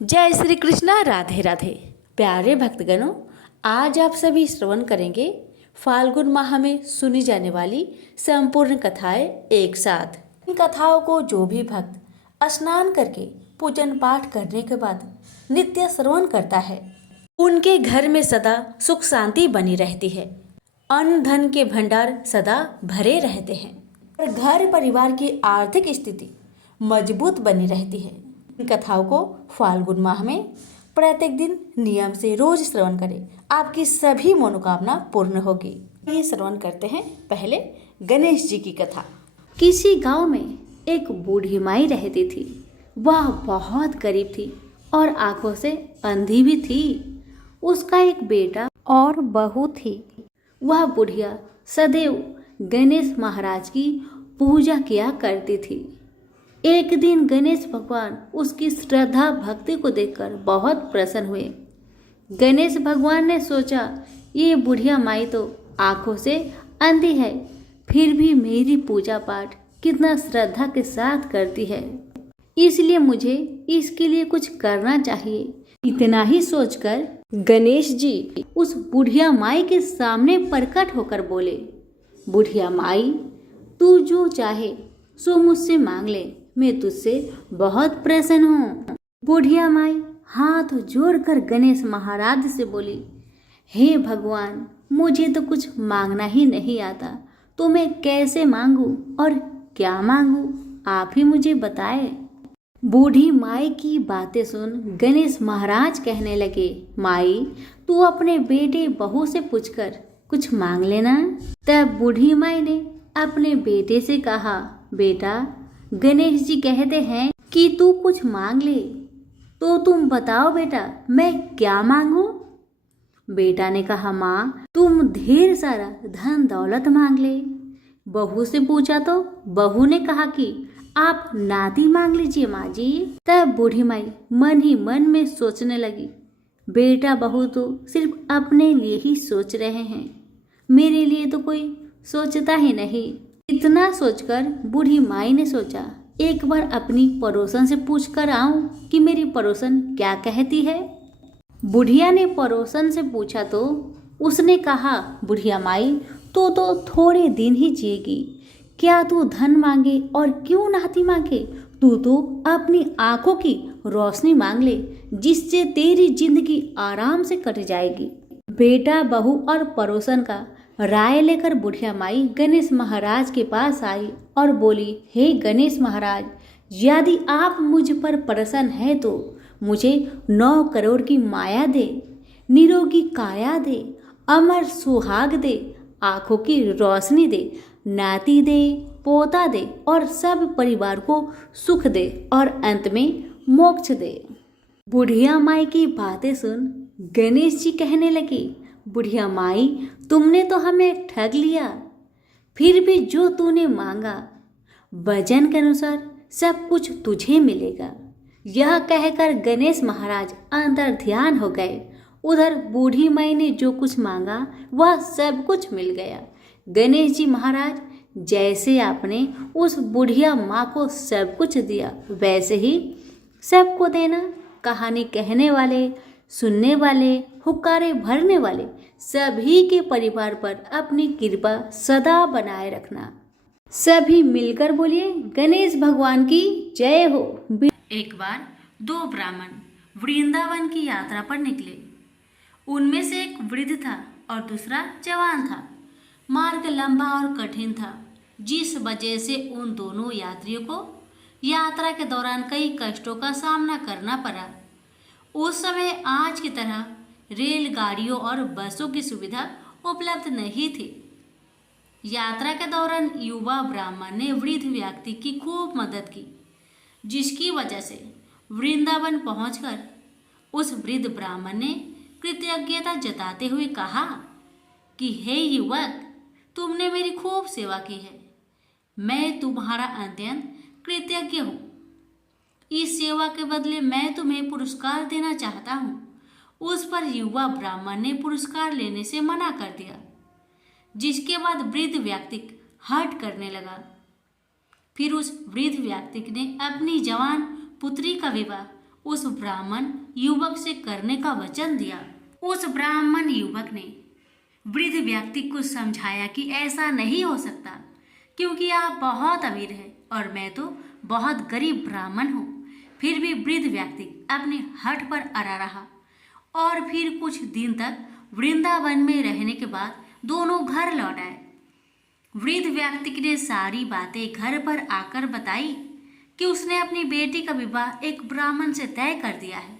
जय श्री कृष्णा। राधे राधे। प्यारे भक्तगणों, आज आप सभी श्रवण करेंगे फाल्गुन माह में सुनी जाने वाली संपूर्ण कथाएं एक साथ। इन कथाओं को जो भी भक्त स्नान करके पूजन पाठ करने के बाद नित्य श्रवण करता है, उनके घर में सदा सुख शांति बनी रहती है। अन्न धन के भंडार सदा भरे रहते हैं और घर परिवार की आर्थिक स्थिति मजबूत बनी रहती है। इन कथाओं को फाल्गुन माह में प्रत्येक दिन नियम से रोज श्रवण करें, आपकी सभी मनोकामना पूर्ण होगी। ये श्रवण करते हैं पहले गणेश जी की कथा। किसी गांव में एक बूढ़ी माई रहती थी। वह बहुत गरीब थी और आंखों से अंधी भी थी। उसका एक बेटा और बहू थी। वह बुढ़िया सदैव गणेश महाराज की पूजा किया करती थी। एक दिन गणेश भगवान उसकी श्रद्धा भक्ति को देखकर बहुत प्रसन्न हुए। गणेश भगवान ने सोचा, ये बुढ़िया माई तो आंखों से अंधी है, फिर भी मेरी पूजा पाठ कितना श्रद्धा के साथ करती है, इसलिए मुझे इसके लिए कुछ करना चाहिए। इतना ही सोचकर गणेश जी उस बुढ़िया माई के सामने प्रकट होकर बोले, बुढ़िया माई, तू जो चाहे सो मुझसे मांग ले, मैं तुझसे बहुत प्रसन्न हूँ। बुढ़िया माई हाथ जोड़कर गणेश महाराज से बोली, हे भगवान, मुझे तो कुछ मांगना ही नहीं आता, तो मैं कैसे मांगू और क्या मांगू, आप ही मुझे बताए। बूढ़ी माई की बातें सुन गणेश महाराज कहने लगे, माई, तू अपने बेटे बहू से पूछकर कुछ मांग लेना। तब बूढ़ी माई ने अपने बेटे से कहा, बेटा, गणेश जी कहते हैं कि तू कुछ मांग ले, तो तुम बताओ बेटा, मैं क्या मांगू। बेटा ने कहा, माँ, तुम ढेर सारा धन दौलत मांग ले। बहू से पूछा तो बहू ने कहा कि आप नाती मांग लीजिए माँ जी। तब बूढ़ी माई मन ही मन में सोचने लगी, बेटा बहू तो सिर्फ अपने लिए ही सोच रहे हैं, मेरे लिए तो कोई सोचता ही नहीं। इतना सोचकर बूढ़ी माई ने सोचा, एक बार अपनी पड़ोसन से पूछ कर आऊं कि मेरी पड़ोसन क्या कहती है। बुढ़िया ने पड़ोसन से पूछा तो उसने कहा, बुढ़िया माई, तू तो थोड़े दिन ही जिएगी, क्या तू धन मांगे और क्यों नाती मांगे, तू तो अपनी आंखों की रोशनी मांग ले, जिससे तेरी जिंदगी आराम से कट जाएगी। बेटा बहू और पड़ोसन का राय लेकर बुढ़िया माई गणेश महाराज के पास आई और बोली, हे गणेश महाराज, यदि आप मुझ पर प्रसन्न है तो मुझे 9 करोड़ की माया दे, निरोगी काया दे, अमर सुहाग दे, आंखों की रोशनी दे, नाती दे, पोता दे और सब परिवार को सुख दे और अंत में मोक्ष दे। बुढ़िया माई की बातें सुन गणेश जी कहने लगे, बुढ़िया माई, तुमने तो हमें ठग लिया, फिर भी जो तूने मांगा वजन के अनुसार सब कुछ तुझे मिलेगा। यह कहकर गणेश महाराज अंदर ध्यान हो गए। उधर बूढ़ी माई ने जो कुछ मांगा वह सब कुछ मिल गया। गणेश जी महाराज, जैसे आपने उस बुढ़िया माँ को सब कुछ दिया, वैसे ही सबको देना। कहानी कहने वाले, सुनने वाले, हुक्कारे भरने वाले सभी के परिवार पर अपनी कृपा सदा बनाए रखना। सभी मिलकर बोलिए, गणेश भगवान की जय हो। एक बार 2 ब्राह्मण वृंदावन की यात्रा पर निकले। उनमें से एक वृद्ध था और दूसरा जवान था। मार्ग लंबा और कठिन था, जिस वजह से उन दोनों यात्रियों को यात्रा के दौरान कई कष्टों का सामना करना पड़ा। उस समय आज की तरह रेलगाड़ियों और बसों की सुविधा उपलब्ध नहीं थी। यात्रा के दौरान युवा ब्राह्मण ने वृद्ध व्यक्ति की खूब मदद की, जिसकी वजह से वृंदावन पहुंचकर उस वृद्ध ब्राह्मण ने कृतज्ञता जताते हुए कहा कि हे युवक, तुमने मेरी खूब सेवा की है, मैं तुम्हारा अत्यंत कृतज्ञ हूँ। इस सेवा के बदले मैं तुम्हें पुरस्कार देना चाहता हूँ। उस पर युवा ब्राह्मण ने पुरस्कार लेने से मना कर दिया, जिसके बाद वृद्ध व्यक्ति हट करने लगा। फिर उस वृद्ध व्यक्ति ने अपनी जवान पुत्री का विवाह उस ब्राह्मण युवक से करने का वचन दिया। उस ब्राह्मण युवक ने वृद्ध व्यक्ति को समझाया कि ऐसा नहीं हो सकता, क्योंकि आप बहुत अमीर हैं और मैं तो बहुत गरीब ब्राह्मण हूँ। फिर भी वृद्ध व्यक्ति अपने हठ पर अड़ा रहा और फिर कुछ दिन तक वृंदावन में रहने के बाद दोनों घर लौट आए। वृद्ध व्यक्ति ने सारी बातें घर पर आकर बताई कि उसने अपनी बेटी का विवाह एक ब्राह्मण से तय कर दिया है,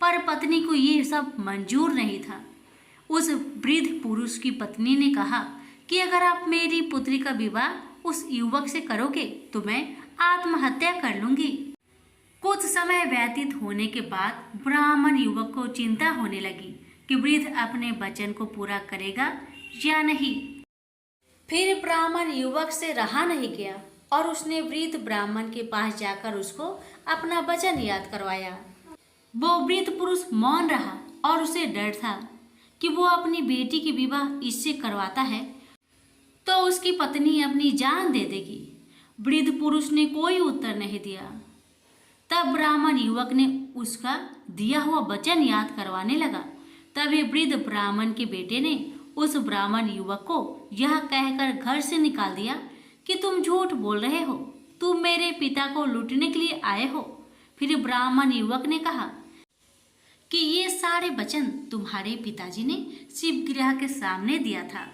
पर पत्नी को ये सब मंजूर नहीं था। उस वृद्ध पुरुष की पत्नी ने कहा कि अगर आप मेरी पुत्री का विवाह उस युवक से करोगे तो मैं आत्महत्या कर लूंगी। कुछ समय व्यतीत होने के बाद ब्राह्मण युवक को चिंता होने लगी कि वृद्ध अपने वचन को पूरा करेगा या नहीं। फिर ब्राह्मण युवक से रहा नहीं गया और उसने वृद्ध ब्राह्मण के पास जाकर उसको अपना वचन याद करवाया। वो वृद्ध पुरुष मौन रहा और उसे डर था कि वो अपनी बेटी की विवाह इससे करवाता है तो उसकी पत्नी अपनी जान दे देगी। वृद्ध पुरुष ने कोई उत्तर नहीं दिया। तब ब्राह्मण युवक ने उसका दिया हुआ वचन याद करवाने लगा। तभी वृद्ध ब्राह्मण के बेटे ने उस ब्राह्मण युवक को यह कहकर घर से निकाल दिया कि तुम झूठ बोल रहे हो, तुम मेरे पिता को लूटने के लिए आए हो। फिर ब्राह्मण युवक ने कहा कि ये सारे वचन तुम्हारे पिताजी ने शिवगृह के सामने दिया था।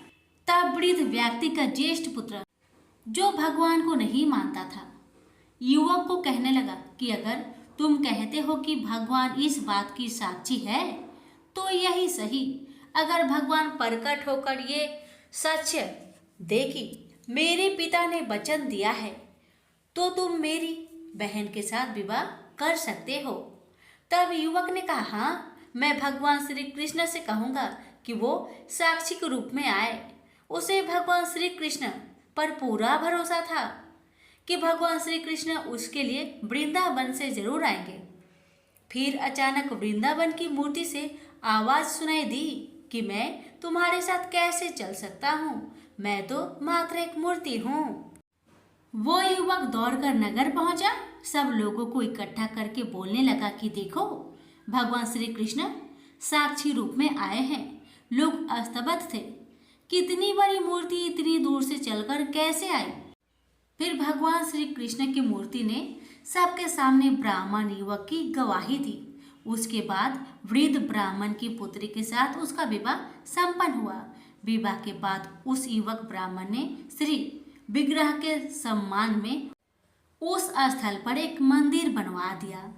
तब वृद्ध व्यक्ति का ज्येष्ठ पुत्र, जो भगवान को नहीं मानता था, युवक को कहने लगा कि अगर तुम कहते हो कि भगवान इस बात की साक्षी है तो यही सही। अगर भगवान प्रकट होकर ये सच दे कि मेरे पिता ने वचन दिया है तो तुम मेरी बहन के साथ विवाह कर सकते हो। तब युवक ने कहा, हाँ, मैं भगवान श्री कृष्ण से कहूँगा कि वो साक्षी के रूप में आए। उसे भगवान श्री कृष्ण पर पूरा भरोसा था कि भगवान श्री कृष्ण उसके लिए वृंदावन से जरूर आएंगे। फिर अचानक वृंदावन की मूर्ति से आवाज सुनाई दी कि मैं तुम्हारे साथ कैसे चल सकता हूँ, मैं तो मात्र एक मूर्ति हूँ। वो युवक दौड़कर नगर पहुंचा, सब लोगों को इकट्ठा करके बोलने लगा कि देखो, भगवान श्री कृष्ण साक्षी रूप में आए हैं। लोग अस्तबद्ध थे, कितनी बड़ी मूर्ति इतनी दूर से चलकर कैसे आई। फिर भगवान श्री कृष्ण की मूर्ति ने सबके सामने ब्राह्मण युवक की गवाही दी। उसके बाद वृद्ध ब्राह्मण की पुत्री के साथ उसका विवाह संपन्न हुआ। विवाह के बाद उस युवक ब्राह्मण ने श्री विग्रह के सम्मान में उस स्थल पर एक मंदिर बनवा दिया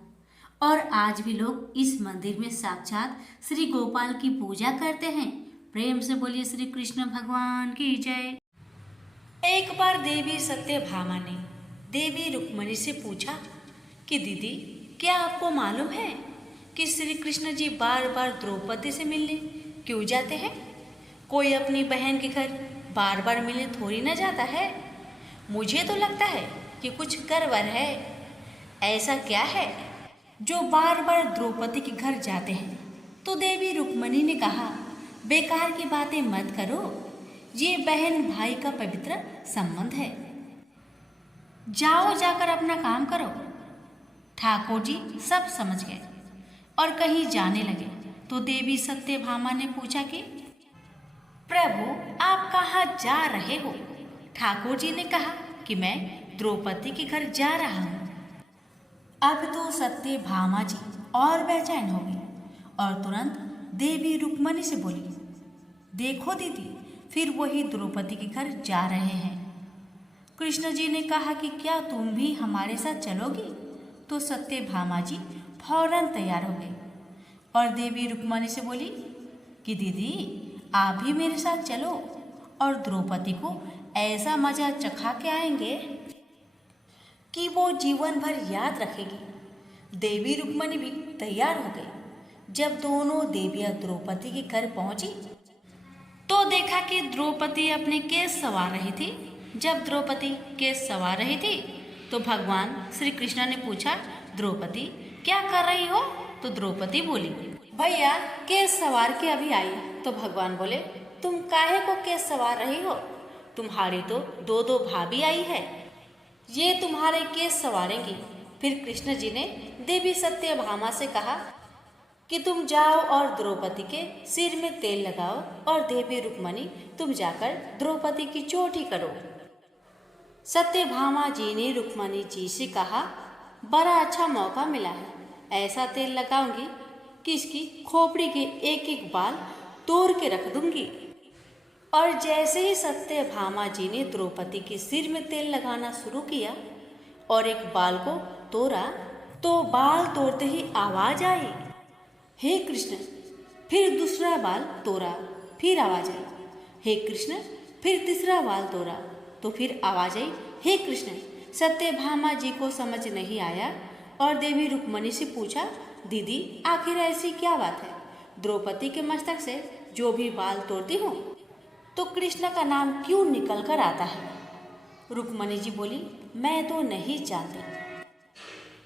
और आज भी लोग इस मंदिर में साक्षात श्री गोपाल की पूजा करते हैं। प्रेम से बोलिए श्री कृष्ण भगवान की जय। एक बार देवी सत्यभामा ने देवी रुक्मणी से पूछा कि दीदी, क्या आपको मालूम है कि श्री कृष्ण जी बार बार द्रौपदी से मिलने क्यों जाते हैं? कोई अपनी बहन के घर बार बार मिलने थोड़ी ना जाता है। मुझे तो लगता है कि कुछ गड़बड़ है। ऐसा क्या है जो बार बार द्रौपदी के घर जाते हैं? तो देवी रुक्मणी ने कहा, बेकार की बातें मत करो, ये बहन भाई का पवित्र संबंध है। जाओ, जाकर अपना काम करो। ठाकुर जी सब समझ गए और कहीं जाने लगे तो देवी सत्यभामा ने पूछा कि प्रभु, आप कहाँ जा रहे हो? ठाकुर जी ने कहा कि मैं द्रौपदी के घर जा रहा हूँ। अब तो सत्यभामा जी और बेचैन हो गई और तुरंत देवी रुक्मणी से बोली, देखो दीदी, फिर वही द्रौपदी के घर जा रहे हैं। कृष्ण जी ने कहा कि क्या तुम भी हमारे साथ चलोगी? तो सत्यभामा जी फौरन तैयार हो गई और देवी रुक्मणी से बोली कि दीदी, आप भी मेरे साथ चलो और द्रौपदी को ऐसा मजा चखा के आएंगे कि वो जीवन भर याद रखेगी। देवी रुक्मणी भी तैयार हो गई। जब दोनों देवियां द्रौपदी के घर पहुंची तो देखा कि द्रौपदी अपने केस संवार रही थी। जब द्रौपदी केस संवार रही थी तो भगवान श्री कृष्ण ने पूछा, द्रौपदी क्या कर रही हो? तो द्रौपदी बोली, भैया केस सवार के अभी आई। तो भगवान बोले, तुम काहे को केस सवार रही हो? तुम्हारी तो दो दो भाभी आई है, ये तुम्हारे केस सवारेंगी। फिर कृष्ण जी ने देवी सत्यभामा से कहा कि तुम जाओ और द्रौपदी के सिर में तेल लगाओ और देवी रुक्मणी तुम जाकर द्रौपदी की चोटी करो। सत्यभामा जी ने रुक्मणी जी से कहा, बड़ा अच्छा मौका मिला है, ऐसा तेल लगाऊंगी कि इसकी खोपड़ी के एक एक बाल तोड़ के रख दूंगी। और जैसे ही सत्यभामा जी ने द्रौपदी के सिर में तेल लगाना शुरू किया और एक बाल को तोड़ा तो बाल तोड़ते ही आवाज आई, हे कृष्ण। फिर दूसरा बाल तोड़ा, फिर आवाज आई, हे कृष्ण। फिर तीसरा बाल तोड़ा तो फिर आवाज आई, हे कृष्ण। सत्यभामा जी को समझ नहीं आया और देवी रुक्मणी से पूछा, दीदी आखिर ऐसी क्या बात है, द्रौपदी के मस्तक से जो भी बाल तोड़ती हूँ तो कृष्ण का नाम क्यों निकल कर आता है। रुक्मणी जी बोली, मैं तो नहीं जानती।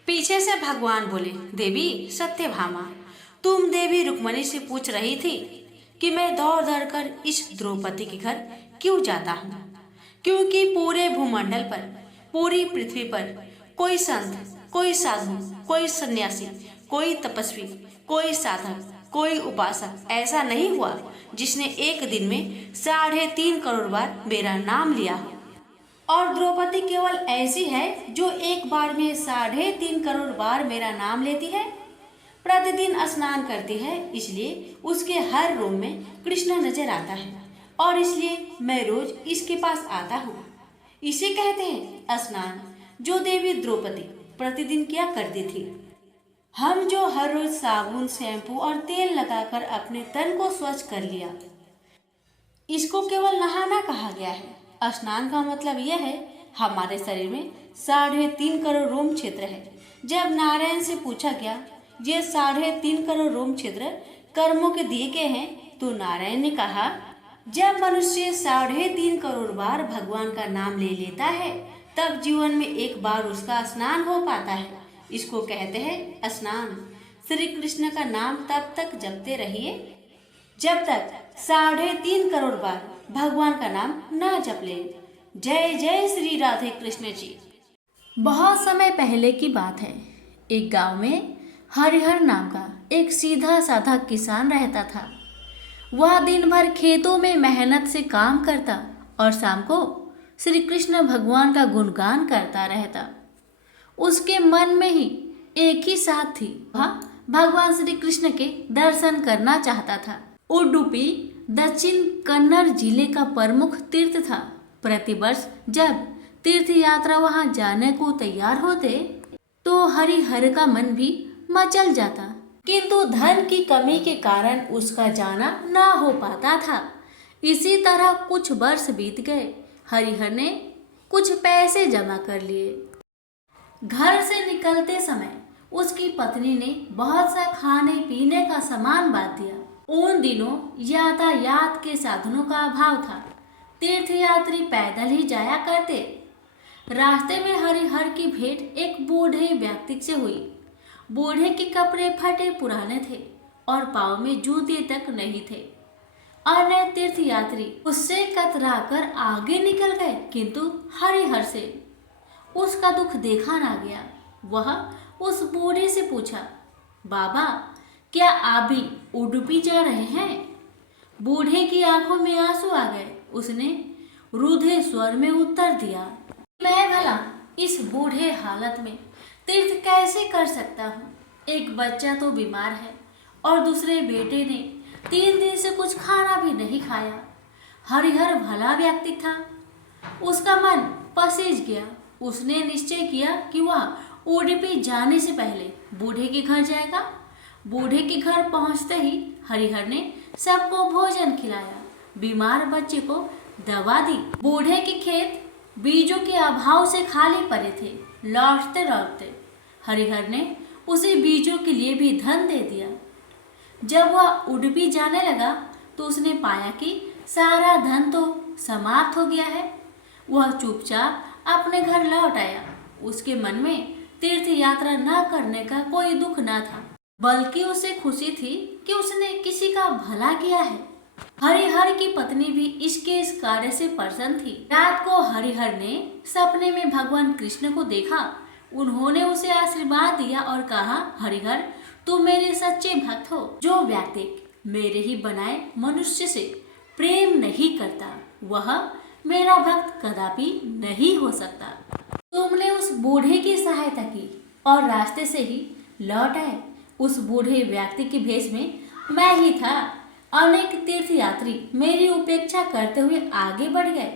पीछे से भगवान बोले, देवी सत्यभामा, तुम देवी रुक्मणी से पूछ रही थी कि मैं दौड़ दौड़ कर इस द्रौपदी के घर क्यों जाता हूँ, क्योंकि पूरे भूमंडल पर, पूरी पृथ्वी पर कोई संत, कोई साधु, कोई सन्यासी, कोई तपस्वी, कोई साधक, कोई उपासक ऐसा नहीं हुआ जिसने एक दिन में 3.5 करोड़ बार मेरा नाम लिया हो। और द्रौपदी केवल ऐसी है जो एक बार में 3.5 करोड़ बार मेरा नाम लेती है। प्रतिदिन स्नान करती है, इसलिए उसके हर रूम में कृष्ण नजर आता है और इसलिए मैं रोज इसके पास आता हूँ। इसे कहते हैं स्नान, जो देवी द्रौपदी प्रतिदिन किया करती थी। हम जो हर रोज साबुन, शैम्पू और तेल लगाकर अपने तन को स्वच्छ कर लिया, इसको केवल नहाना कहा गया है। स्नान का मतलब यह है, हमारे शरीर में 3.5 करोड़ रोम क्षेत्र है। जब नारायण से पूछा गया ये 3.5 करोड़ रोम क्षेत्र कर्मों के दिए गए हैं, तो नारायण ने कहा, जब मनुष्य 3.5 करोड़ बार भगवान का नाम ले लेता है तब जीवन में एक बार उसका स्नान हो पाता है। इसको कहते हैं स्नान। श्री कृष्ण का नाम तब तक जपते रहिए जब तक 3.5 करोड़ बार भगवान का नाम ना जप ले। जय जय श्री राधे कृष्ण जी। बहुत समय पहले की बात है। एक गांव में हरिहर नाम का एक सीधा साधा किसान रहता था। वह दिन भर खेतों में मेहनत से काम करता और शाम को श्री कृष्ण भगवान का गुणगान करता रहता। उसके मन में ही एक ही साथ थी, वह भगवान श्री कृष्ण के दर्शन करना चाहता था। उडुपी दक्षिण कन्नड़ जिले का प्रमुख तीर्थ था। प्रतिवर्ष जब तीर्थ यात्रा वहां जाने को तैयार होते तो हरिहर का मन भी मचल जाता, किंतु धन की कमी के कारण उसका जाना ना हो पाता था। इसी तरह कुछ वर्ष बीत गए। हरिहर ने कुछ पैसे जमा कर लिए। घर से निकलते समय उसकी पत्नी ने बहुत सा खाने पीने का सामान बांध दिया। उन दिनों यातायात के साधनों का अभाव था। तीर्थयात्री पैदल ही जाया करते। रास्ते में हरिहर की भेंट एक बूढ़े व्यक्ति से हुई। बूढ़े के कपड़े फटे पुराने थे और पाँव में जूते तक नहीं थे। अन्य तीर्थयात्री उससे कतराकर आगे निकल गए, किंतु हरिहर से उसका दुख देखा ना गया। वह उस बूढ़े से पूछा, बाबा क्या आप भी उडुपी जा रहे हैं? बूढ़े की आंखों में आंसू आ गए। उसने रूधे स्वर में उत्तर दिया, मैं भला इस बूढ़े हालत में तीर्थ कैसे कर सकता हूँ? एक बच्चा तो बीमार है और दूसरे बेटे ने 3 दिन से कुछ खाना भी नहीं खाया। हरिहर भला व्यक्ति था, उसका मन पसीज गया। उसने निश्चय किया कि वह उडुपी जाने से पहले बूढ़े के घर जाएगा। बूढ़े के घर पहुंचते ही हरिहर ने सबको भोजन खिलाया, बीमार बच्चे को दवा दी। बूढ़े के खेत बीजों के अभाव से खाली पड़े थे। लौटते लौटते हरिहर ने उसे बीजों के लिए भी धन दे दिया। जब वह उडुपी जाने लगा तो उसने पाया कि सारा धन तो समाप्त हो गया है। वह चुपचाप अपने घर लौट आया। उसके मन में तीर्थ यात्रा न करने का कोई दुख न था, बल्कि उसे खुशी थी कि उसने किसी का भला किया है। हरिहर की पत्नी भी इस कार्य से प्रसन्न थी। रात को हरिहर ने सपने में भगवान कृष्ण को देखा। उन्होंने उसे आशीर्वाद दिया और कहा, हरिहर, तुम मेरे सच्चे भक्त हो। जो व्यक्ति मेरे ही बनाए मनुष्य से प्रेम नहीं करता वह मेरा भक्त कदापि नहीं हो सकता। तुमने उस बूढ़े की सहायता की और रास्ते से ही लौट आए। उस बूढ़े व्यक्ति के भेष में मैं ही था। अनेक तीर्थयात्री मेरी उपेक्षा करते हुए आगे बढ़ गए।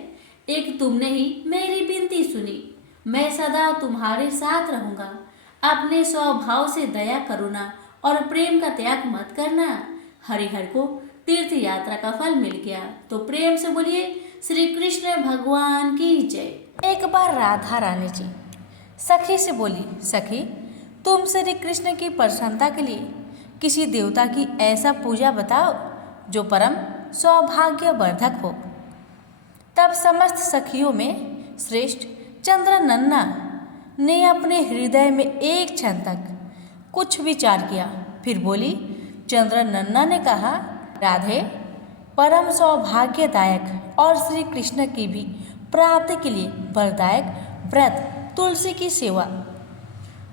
एक तुमने ही मेरी विनती सुनी। मैं सदा तुम्हारे साथ रहूंगा। अपने स्वभाव से दया, करुणा और प्रेम का त्याग मत करना। हरिहर को तीर्थ यात्रा का फल मिल गया। तो प्रेम से बोलिए श्री कृष्ण भगवान की जय। एक बार राधा रानी जी सखी से बोली, सखी, तुम श्री कृष्ण की प्रसन्नता के लिए किसी देवता की ऐसा पूजा बताओ जो परम सौभाग्यवर्धक हो। तब समस्त सखियों में श्रेष्ठ चंद्रनन्ना ने अपने हृदय में एक क्षण तक कुछ विचार किया। फिर बोली, चंद्रनन्ना ने कहा, राधे, परम सौभाग्यदायक और श्री कृष्ण की भी प्राप्ति के लिए वरदायक व्रत तुलसी की सेवा।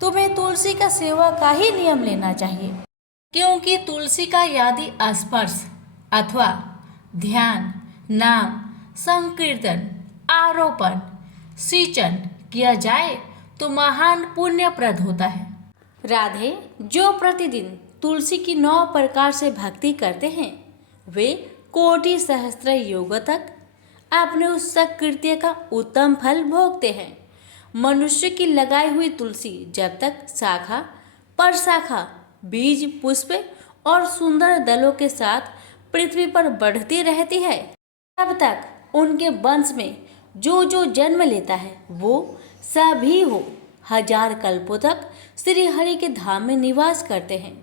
तुम्हें तुलसी का सेवा का ही नियम लेना चाहिए, क्योंकि तुलसी का यदि स्पर्श अथवा ध्यान, नाम, संकीर्तन, आरोपण, सिंचन किया जाए तो महान पुण्यप्रद होता है। राधे, जो प्रतिदिन तुलसी की 9 प्रकार से भक्ति करते हैं वे कोटि सहस्त्र योग तक अपने उस सत्कृत्य का उत्तम फल भोगते हैं। मनुष्य की लगाई हुई तुलसी जब तक शाखा पर शाखा, बीज, पुष्प और सुंदर दलों के साथ पृथ्वी पर बढ़ती रहती है, तब तक उनके वंश में जो जो जन्म लेता है वो सभी हो हजार कल्पों तक श्री हरि के धाम में निवास करते हैं।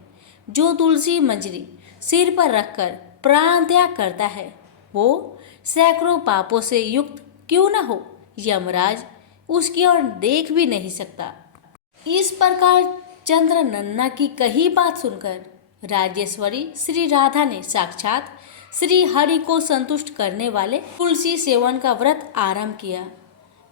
जो तुलसी मंजरी सिर पर रखकर प्राण त्याग करता है वो सैकड़ों पापों से युक्त क्यों न हो, यमराज उसकी ओर देख भी नहीं सकता। इस प्रकार चंद्रनन्ना की कही बात सुनकर राजेश्वरी श्री राधा ने साक्षात श्री हरि को संतुष्ट करने वाले तुलसी सेवन का व्रत आरंभ किया।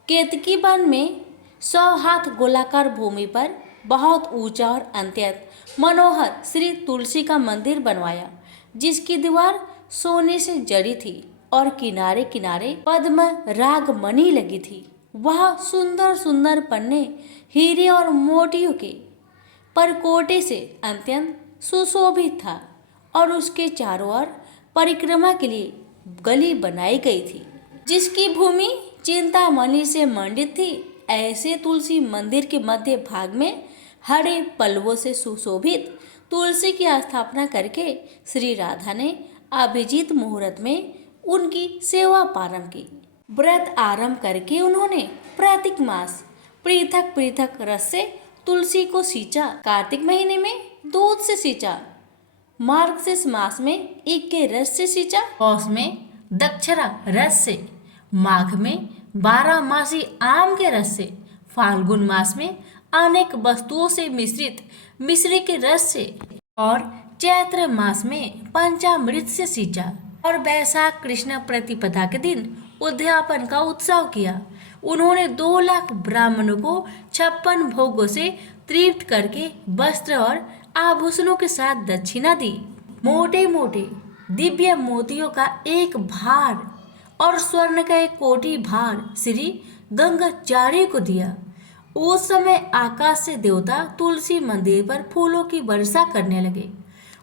केतकी वन में 100 हाथ गोलाकार भूमि पर बहुत ऊंचा और अत्यंत मनोहर श्री तुलसी का मंदिर बनवाया, जिसकी दीवार सोने से जड़ी थी और किनारे किनारे पद्म राग मणि लगी थी। वह सुंदर सुंदर पन्ने हीरे और मोतियों के परकोटे से अत्यंत सुशोभित था और उसके चारों ओर परिक्रमा के लिए गली बनाई गई थी, जिसकी भूमि चिंतामणि से मंडित थी। ऐसे तुलसी मंदिर के मध्य भाग में हरे पल्लवों से सुशोभित तुलसी की स्थापना करके श्री राधा ने अभिजीत मुहूर्त में उनकी सेवा प्रारंभ की। व्रत आरंभ करके उन्होंने प्रत्येक मास पृथक पृथक रस से तुलसी को सींचा। कार्तिक महीने में दूध से सींचा, मार्गशीर्ष मास में ईख के रस से सींचा, पौष में दक्षरा रस से, माघ में 12 मासी आम के रस से, फाल्गुन मास में अनेक वस्तुओं से मिश्रित मिश्री के रस से और चैत्र मास में पंचामृत से सींचा और वैशाख कृष्ण प्रतिपदा के दिन उद्यापन का उत्सव किया। उन्होंने 2 लाख ब्राह्मणों को 56 भोगों से तृप्त करके वस्त्र और आभूषणों के साथ दक्षिणा दी। मोटे मोटे दिव्य मोतियों का एक भार और स्वर्ण का एक कोटि भार श्री गंगाचार्य को दिया। उस समय आकाश से देवता तुलसी मंदिर पर फूलों की वर्षा करने लगे।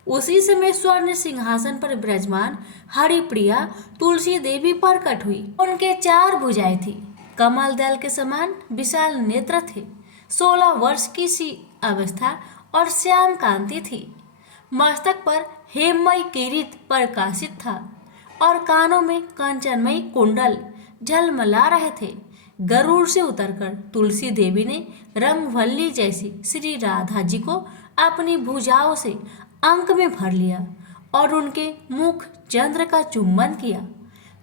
उसी समय स्वर्ण सिंहासन पर विराजमान हरिप्रिया तुलसी देवी प्रकट हुई। उनके 4 भुजाएं थी, कमल दल के समान विशाल नेत्र थे, 16 वर्ष की सी अवस्था और श्याम कांति थी। मस्तक पर हेममय किरीट प्रकाशित था और कानों में कंचनमय कुंडल झलमला रहे थे। गरुड़ से उतरकर तुलसी देवी ने रंगवल्ली जैसी श्री राधा जी को अपनी भुजाओं से अंक में भर लिया और उनके मुख चंद्र का चुंबन किया।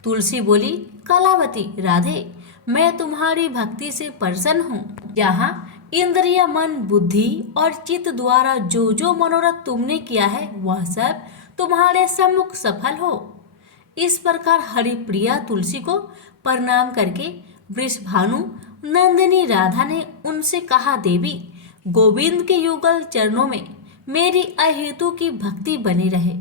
तुलसी बोली, कलावती राधे, मैं तुम्हारी भक्ति से प्रसन्न हूँ। जहाँ इंद्रिय, मन, बुद्धि और चित्त द्वारा जो जो मनोरथ तुमने किया है वह सब तुम्हारे सम्मुख सफल हो। इस प्रकार हरिप्रिया तुलसी को प्रणाम करके वृषभानु नंदिनी राधा ने उनसे कहा, देवी, गोविंद के युगल चरणों में मेरी अहेतु की भक्ति बनी रहे।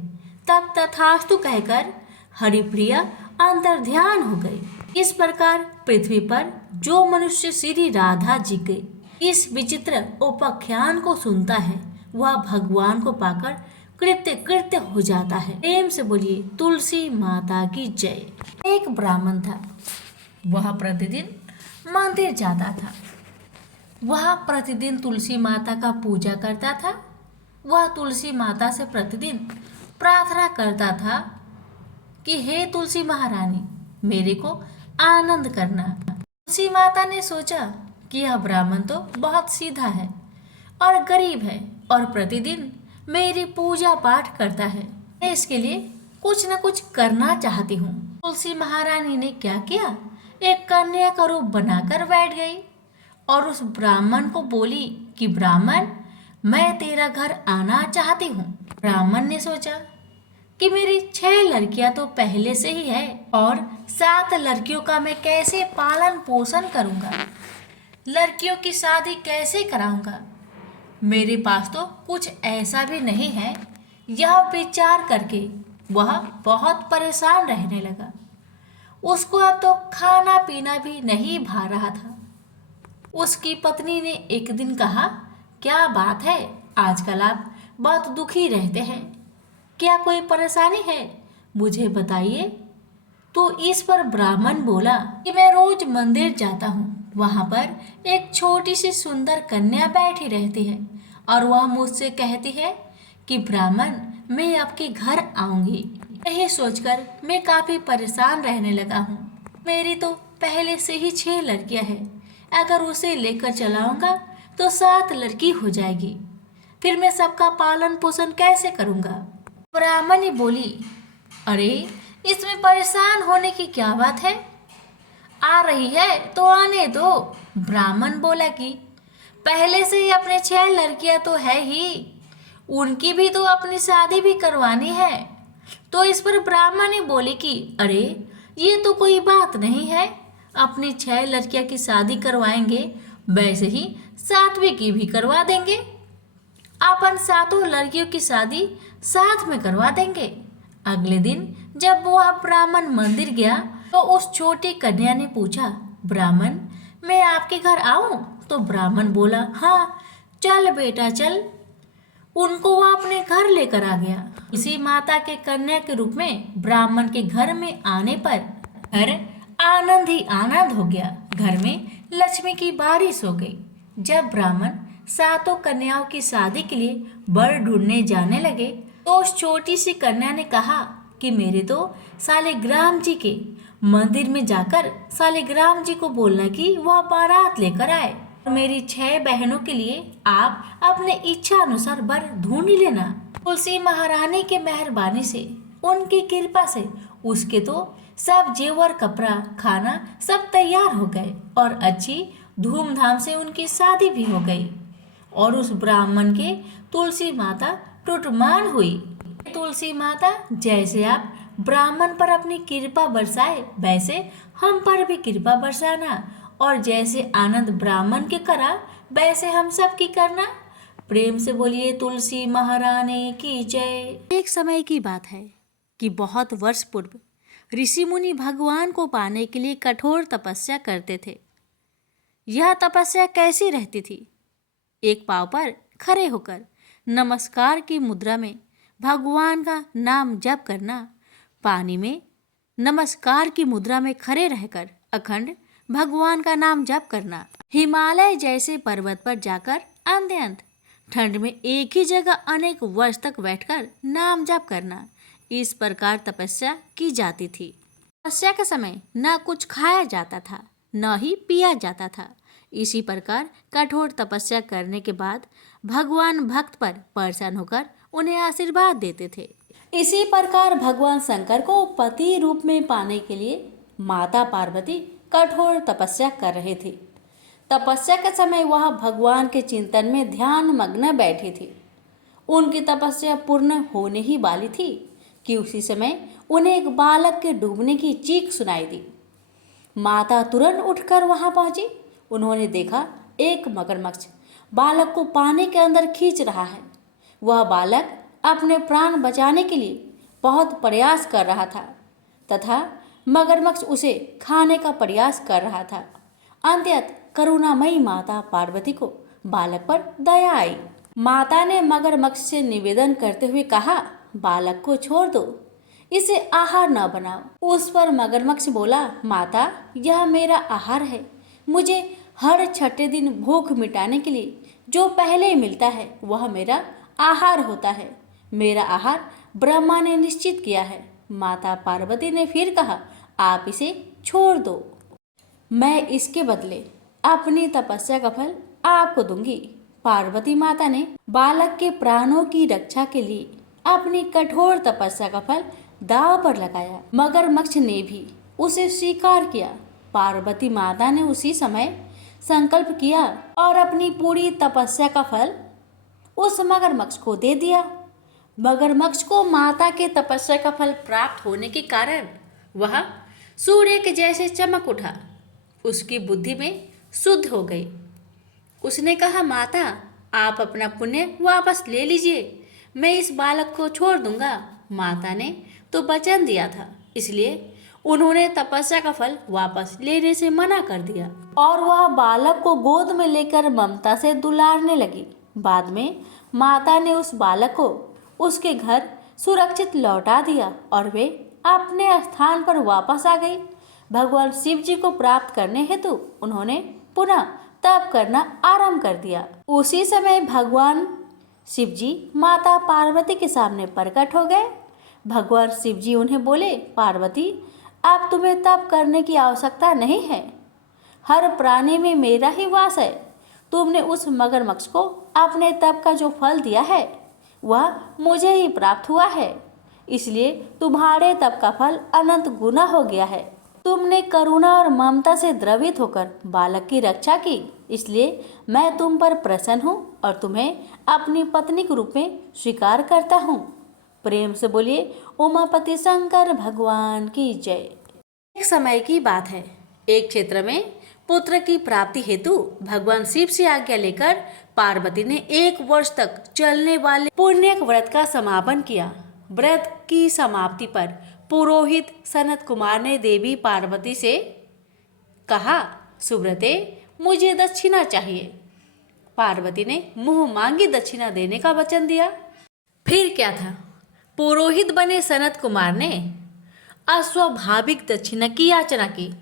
तब तथास्तु कहकर हरिप्रिया अंतर्ध्यान हो गई। इस प्रकार पृथ्वी पर जो मनुष्य श्री राधा जी के इस विचित्र उपाख्यान को सुनता है वह भगवान को पाकर कृत्य कृत्य हो जाता है। प्रेम से बोलिए तुलसी माता की जय। एक ब्राह्मण था, वह प्रतिदिन मंदिर जाता था। वह प्रतिदिन तुलसी माता का पूजा करता था। वह तुलसी माता से प्रतिदिन प्रार्थना करता था कि हे तुलसी महारानी, मेरे को आनंद करना। तुलसी माता ने सोचा कि यह ब्राह्मण तो बहुत सीधा है और गरीब है और प्रतिदिन मेरी पूजा पाठ करता है। मैं इसके लिए कुछ न कुछ करना चाहती हूँ। तुलसी महारानी ने क्या किया, एक कन्या का रूप बनाकर बैठ गई और उस ब्राह्मण को बोली कि ब्राह्मण, मैं तेरा घर आना चाहती हूँ। ब्राह्मण ने सोचा कि मेरी 6 लड़कियां तो पहले से ही है और 7 लड़कियों का मैं कैसे पालन पोषण करूँगा, लड़कियों की शादी कैसे कराऊंगा, मेरे पास तो कुछ ऐसा भी नहीं है। यह विचार करके वह बहुत परेशान रहने लगा। उसको अब तो खाना पीना भी नहीं भा रहा था। उसकी पत्नी ने एक दिन कहा, क्या बात है, आजकल आप बहुत दुखी रहते हैं, क्या कोई परेशानी है, मुझे बताइए। तो इस पर ब्राह्मण बोला कि मैं रोज मंदिर जाता हूँ, वहाँ पर एक छोटी सी सुंदर कन्या बैठी रहती है और वह मुझसे कहती है कि ब्राह्मण, मैं आपके घर आऊंगी। यही सोचकर मैं काफी परेशान रहने लगा हूँ। मेरी तो पहले से ही 6 लड़कियां हैं, अगर उसे लेकर चलाऊंगा तो 7 लड़की हो जाएगी, फिर मैं सबका पालन पोषण कैसे करूंगा। ब्राह्मणी बोली, अरे इसमें परेशान होने की क्या बात है, आ रही है तो आने दो। ब्राह्मण बोला कि पहले से ही अपने 6 लड़कियां तो है ही, उनकी भी तो अपनी शादी भी करवानी है। तो इस पर ब्राह्मणी बोली कि अरे ये तो कोई बात नहीं है, अपनी 6 लड़कियां की शादी करवाएंगे, वैसे ही 7वीं की भी करवा देंगे, अपन 7 लड़कियों की शादी साथ में करवा देंगे। अगले दिन जब वह ब्राह्मण मंदिर गया तो उस छोटी कन्या ने पूछा, ब्राह्मण, मैं आपके घर आऊं? तो ब्राह्मण बोला, हाँ चल बेटा चल। उनको वह अपने घर लेकर आ गया। इसी माता के कन्या के रूप में ब्राह्मण के घर में आने पर घर आनंद ही आनंद हो गया। घर में लक्ष्मी की बारिश हो गई। जब ब्राह्मण 7 कन्याओं की शादी के लिए वर ढूंढने जाने लगे तो उस छोटी सी कन्या ने कहा कि मेरे तो सालिग्राम जी के मंदिर में जाकर सालिग्राम जी को बोलना कि वह बारात लेकर आए। मेरी 6 बहनों के लिए आप अपने इच्छा अनुसार वर ढूंढ लेना। तुलसी महारानी के मेहरबानी से, उनकी कृपा से उसके तो सब जेवर कपड़ा खाना सब तैयार हो गए और अच्छी धूमधाम से उनकी शादी भी हो गई। और उस ब्राह्मण के तुलसी माता टुटमान हुई। तुलसी माता, जैसे आप ब्राह्मण पर अपनी कृपा बरसाए वैसे हम पर भी कृपा बरसाना, और जैसे आनंद ब्राह्मण के करा वैसे हम सब की करना। प्रेम से बोलिए तुलसी महारानी की जय। एक समय की बात है कि बहुत वर्ष पूर्व ऋषि मुनि भगवान को पाने के लिए कठोर तपस्या करते थे। यह तपस्या कैसी रहती थी? एक पांव पर खड़े होकर नमस्कार की मुद्रा में भगवान का नाम जप करना, पानी में नमस्कार की मुद्रा में खड़े रहकर अखंड भगवान का नाम जप करना, हिमालय जैसे पर्वत पर जाकर अंत ठंड में एक ही जगह अनेक वर्ष तक बैठकर नाम जप करना, इस प्रकार तपस्या की जाती थी। तपस्या के समय न कुछ खाया जाता था न ही पिया जाता था। इसी प्रकार कठोर तपस्या करने के बाद भगवान भक्त पर प्रसन्न होकर उन्हें आशीर्वाद देते थे। इसी प्रकार भगवान शंकर को पति रूप में पाने के लिए माता पार्वती कठोर तपस्या कर रहे थे। तपस्या के समय वह भगवान के चिंतन में ध्यान मग्न बैठी थी। उनकी तपस्या पूर्ण होने ही वाली थी कि उसी समय उन्हें एक बालक के डूबने की चीख सुनाई दी। माता तुरंत उठकर वहां पहुंची। उन्होंने देखा एक मगरमच्छ बालक को पानी के अंदर खींच रहा है। वह बालक अपने प्राण बचाने के लिए बहुत प्रयास कर रहा था तथा मगरमच्छ उसे खाने का प्रयास कर रहा था। अंततः करुणामयी माता पार्वती को बालक पर दया आई। माता ने मगरमच्छ से निवेदन करते हुए कहा, बालक को छोड़ दो, इसे आहार न बनाओ। उस पर मगरमच्छ बोला, माता यह मेरा आहार है। मुझे हर छठे दिन भूख मिटाने के लिए जो पहले मिलता है वह मेरा आहार होता है। मेरा आहार ब्रह्मा ने निश्चित किया है। माता पार्वती ने फिर कहा, आप इसे छोड़ दो, मैं इसके बदले अपनी तपस्या का फल आपको दूंगी। पार्वती माता ने बालक के प्राणों की रक्षा के लिए अपनी कठोर तपस्या का फल दांव पर लगाया। मगरमच्छ ने भी उसे स्वीकार किया। पार्वती माता ने उसी समय संकल्प किया और अपनी पूरी तपस्या का फल उस मगरमच्छ को दे दिया। मगरमच्छ को माता के तपस्या का फल प्राप्त होने के कारण वह सूर्य के जैसे चमक उठा। उसकी बुद्धि में शुद्ध हो गई। उसने कहा, माता आप अपना पुण्य वापस ले लीजिए, मैं इस बालक को छोड़ दूंगा। माता ने तो वचन दिया था, इसलिए उन्होंने तपस्या का फल वापस लेने से मना कर दिया और वह बालक को गोद में लेकर ममता से दुलारने लगी। बाद में माता ने उस बालक को उसके घर सुरक्षित लौटा दिया और वे अपने स्थान पर वापस आ गई। भगवान शिव जी को प्राप्त करने हेतु उन्होंने पुनः तप करना आरंभ कर दिया। उसी समय भगवान शिव जी माता पार्वती के सामने प्रकट हो गए। भगवान शिव जी उन्हें बोले, पार्वती अब तुम्हें तप करने की आवश्यकता नहीं है। हर प्राणी में मेरा ही वास है। तुमने उस मगरमच्छ को अपने तप का जो फल दिया है वह मुझे ही प्राप्त हुआ है, इसलिए तुम्हारे तप का फल अनंत गुना हो गया है। तुमने करुणा और ममता से द्रवित होकर बालक की रक्षा की, इसलिए मैं तुम पर प्रसन्न हूँ और तुम्हें अपनी पत्नी के रूप में स्वीकार करता हूँ। प्रेम से बोलिए उमापति शंकर भगवान की जय। एक समय की बात है, एक क्षेत्र में पुत्र की प्राप्ति हेतु भगवान शिव से आज्ञा लेकर पार्वती ने 1 वर्ष तक चलने वाले पुण्य व्रत का समापन किया। व्रत की समाप्ति पर पुरोहित सनत कुमार ने देवी पार्वती से कहा, सुब्रते मुझे दक्षिणा चाहिए। पार्वती ने मुंह मांगी दक्षिणा देने का वचन दिया। फिर क्या था, पुरोहित बने सनत कुमार ने अस्वाभाविक दक्षिणा की याचना की।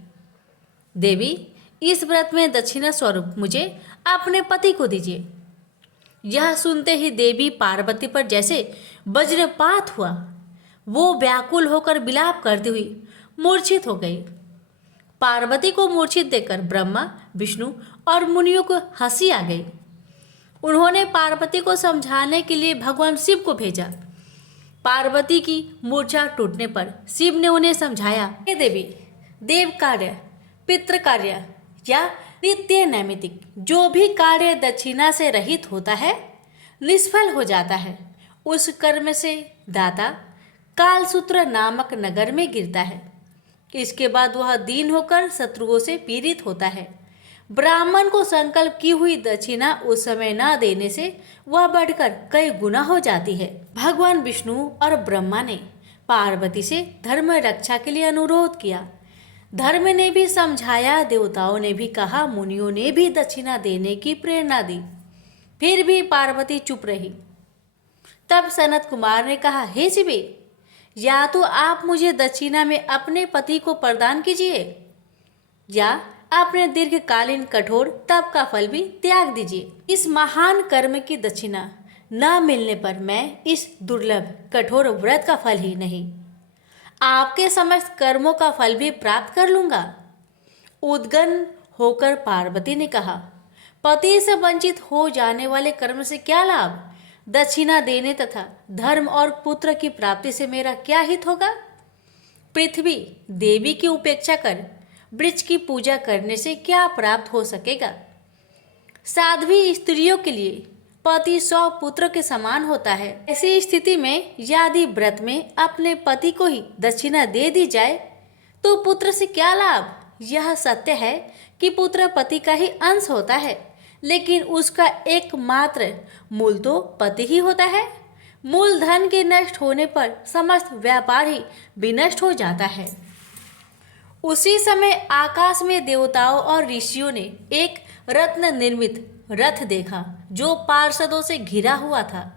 देवी इस व्रत में दक्षिणा स्वरूप मुझे अपने पति को दीजिए। यह सुनते ही देवी पार्वती पर जैसे वज्रपात हुआ। वो व्याकुल होकर विलाप करती हुई मूर्छित हो गई। पार्वती को मूर्छित देखकर ब्रह्मा, विष्णु और मुनियों को हंसी आ गई। उन्होंने पार्वती को समझाने के लिए भगवान शिव को भेजा। पार्वती की मूर्छा टूटने पर शिव ने उन्हें समझाया, हे देवी, देव कार्य, पितृ कार्य या नित्य नैमित्तिक जो भी कार्य दक्षिणा से रहित होता है निष्फल हो जाता है। उस कर्म से दाता कालसूत्र नामक नगर में गिरता है। इसके बाद वह दीन होकर शत्रुओं से पीड़ित होता है। ब्राह्मण को संकल्प की हुई दक्षिणा उस समय न देने से वह बढ़कर कई गुना हो जाती है। भगवान विष्णु और ब्रह्मा ने पार्वती से धर्म रक्षा के लिए अनुरोध किया। धर्म ने भी समझाया, देवताओं ने भी कहा, मुनियों ने भी दक्षिणा देने की प्रेरणा दी, फिर भी पार्वती चुप रही। तब सनत कुमार ने कहा, हे शिवे, या तो आप मुझे दक्षिणा में अपने पति को प्रदान कीजिए या अपने दीर्घकालीन कठोर तप का फल भी त्याग दीजिए। इस महान कर्म की दक्षिणा न मिलने पर मैं इस दुर्लभ कठोर व्रत का फल ही नहीं, आपके समस्त कर्मों का फल भी प्राप्त कर लूंगा। उद्गन होकर पार्वती ने कहा, पति से वंचित हो जाने वाले कर्म से क्या लाभ? दक्षिणा देने तथा धर्म और पुत्र की प्राप्ति से मेरा क्या हित होगा? पृथ्वी देवी की उपेक्षा कर वृक्ष की पूजा करने से क्या प्राप्त हो सकेगा? साध्वी स्त्रियों के लिए पति 100 पुत्र के समान होता है। ऐसी स्थिति में यदि व्रत में अपने पति को ही दक्षिणा दे दी जाए तो पुत्र से क्या लाभ? यह सत्य है कि पुत्र पति का ही अंश होता है, लेकिन उसका एकमात्र मूल तो पति ही होता है। मूल धन के नष्ट होने पर समस्त व्यापार ही विनष्ट हो जाता है। उसी समय आकाश में देवताओं और ऋषियों ने एक रत्न निर्मित रथ देखा जो पार्षदों से घिरा हुआ था।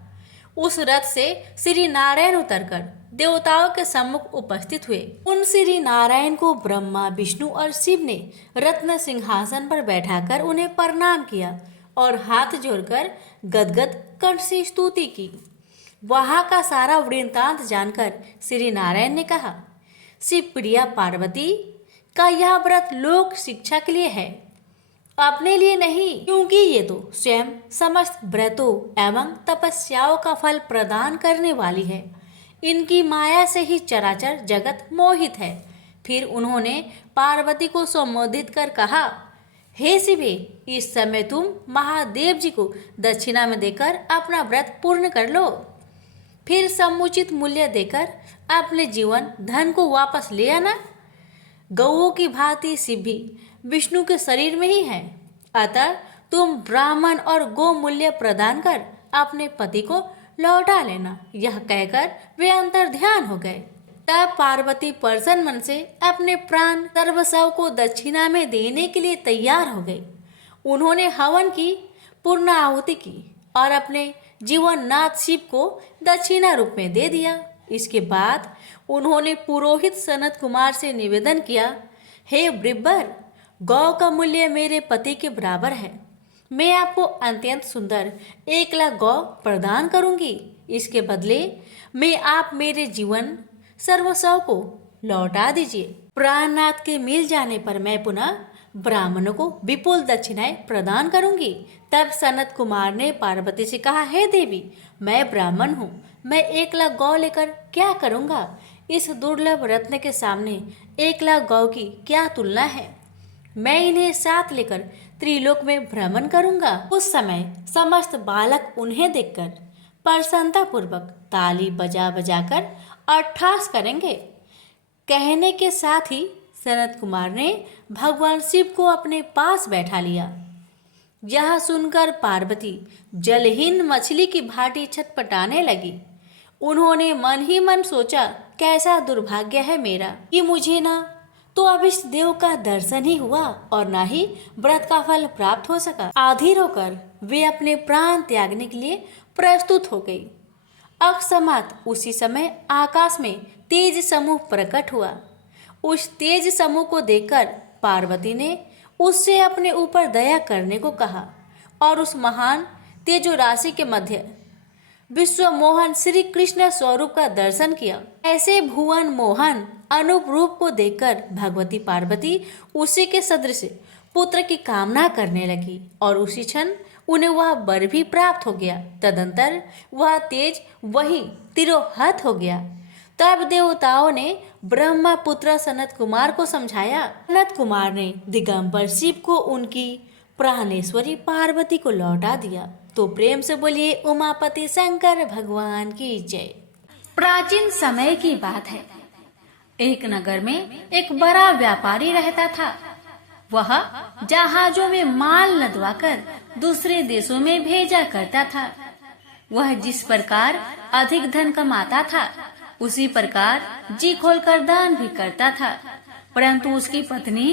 उस रथ से श्री नारायण उतरकर देवताओं के सम्मुख उपस्थित हुए। उन श्री नारायण को ब्रह्मा, विष्णु और शिव ने रत्न सिंहासन पर बैठाकर उन्हें प्रणाम किया और हाथ जोड़कर गदगद कंठ से स्तुति की। वहां का सारा वृत्तांत जानकर श्री नारायण ने कहा, शिव प्रिया पार्वती का यह व्रत लोक शिक्षा के लिए है, अपने लिए नहीं, क्योंकि ये तो स्वयं समस्त व्रतों एवं तपस्याओं का फल प्रदान करने वाली है। इनकी माया से ही चराचर जगत मोहित है। फिर उन्होंने पार्वती को संबोधित कर कहा, हे शिवे, इस समय तुम महादेव जी को दक्षिणा में देकर अपना व्रत पूर्ण कर लो। फिर समुचित मूल्य देकर अपने जीवन धन को वापस ले आना। गौओं की भांति शिव भी विष्णु के शरीर में ही है, अतः तुम ब्राह्मण और गो मूल्य प्रदान कर अपने पति को लौटा लेना। यह कहकर वे अंतर ध्यान हो गए। तब पार्वती प्रसन्न मन से अपने प्राण सर्वस्व को दक्षिणा में देने के लिए तैयार हो गई। उन्होंने हवन की पूर्ण आहुति की और अपने जीवन नाथ शिव को दक्षिणा रूप में दे दिया। इसके बाद उन्होंने पुरोहित सनत कुमार से निवेदन किया, हे ब्रिब्बर, गौ का मूल्य मेरे पति के बराबर है। मैं आपको अत्यंत सुंदर 1,00,000 गौ प्रदान करूंगी। इसके बदले में आप मेरे जीवन सर्वस्व को लौटा दीजिए। प्राणनाथ के मिल जाने पर मैं पुनः ब्राह्मणों को विपुल दक्षिणाएं प्रदान करूंगी। तब सनत कुमार ने पार्वती से कहा, हे देवी, मैं ब्राह्मण हूँ, मैं 1,00,000 गौ लेकर क्या करूँगा? इस दुर्लभ रत्न के सामने 1,00,000 गौ की क्या तुलना है? मैं इन्हें साथ लेकर त्रिलोक में भ्रमण करूंगा। उस समय समस्त बालक उन्हें देखकर प्रसन्नता पूर्वक ताली बजा बजाकर अट्ठास करेंगे। कहने के साथ ही सनत कुमार ने भगवान शिव को अपने पास बैठा लिया। यह सुनकर पार्वती जलहीन मछली की भांति छटपटाने लगी। उन्होंने मन ही मन सोचा, कैसा दुर्भाग्य है मेरा कि मुझे ना तो अभिष्ट देव का दर्शन ही हुआ और ना ही व्रत का फल प्राप्त हो सका। आधीर होकर वे अपने प्राण त्यागने के लिए प्रस्तुत हो गई। अकस्मात उसी समय आकाश में तेज समूह प्रकट हुआ। उस तेज समूह को देखकर पार्वती ने उससे अपने ऊपर दया करने को कहा और उस महान तेजो राशि के मध्य विश्व मोहन श्री कृष्ण स्वरूप का दर्शन किया। ऐसे भुवन मोहन अनूप रूप को देखकर भगवती पार्वती उसी के सदृश पुत्र की कामना करने लगी और उसी क्षण उन्हें वह वर भी प्राप्त हो गया। तदंतर वह तेज वही तिरोहत हो गया। तब देवताओं ने ब्रह्मा पुत्र सनत कुमार को समझाया। सनत कुमार ने दिगंबर शिव को उनकी प्राणेश्वरी पार्वती को लौटा दिया। तो प्रेम से बोलिए उमापति शंकर भगवान की जय। प्राचीन समय की बात है। एक नगर में एक बड़ा व्यापारी रहता था। वह जहाजों में माल लदवाकर दूसरे देशों में भेजा करता था। वह जिस प्रकार अधिक धन कमाता था, उसी प्रकार जी खोलकर दान भी करता था। परंतु उसकी पत्नी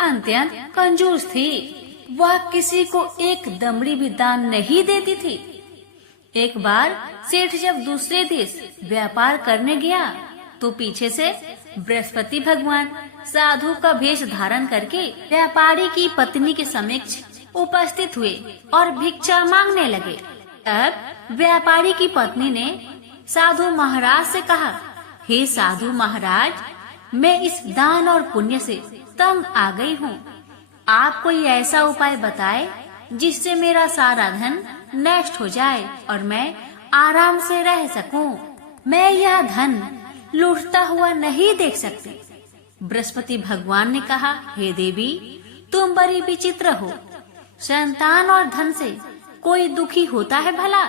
अत्यंत कंजूस थी। वह किसी को एक दमड़ी भी दान नहीं देती थी। एक बार सेठ जब दूसरे देश व्यापार करने गया तो पीछे से बृहस्पति भगवान साधु का वेश धारण करके व्यापारी की पत्नी के समक्ष उपस्थित हुए और भिक्षा मांगने लगे। तब व्यापारी की पत्नी ने साधु महाराज से कहा, हे साधु महाराज, मैं इस दान और पुण्य से तंग आ गई हूँ। आप कोई ऐसा उपाय बताए जिससे मेरा सारा धन नष्ट हो जाए और मैं आराम से रह सकूं। मैं यह धन लूटता हुआ नहीं देख सकती। बृहस्पति भगवान ने कहा, हे देवी, तुम बड़ी विचित्र हो। संतान और धन से कोई दुखी होता है भला?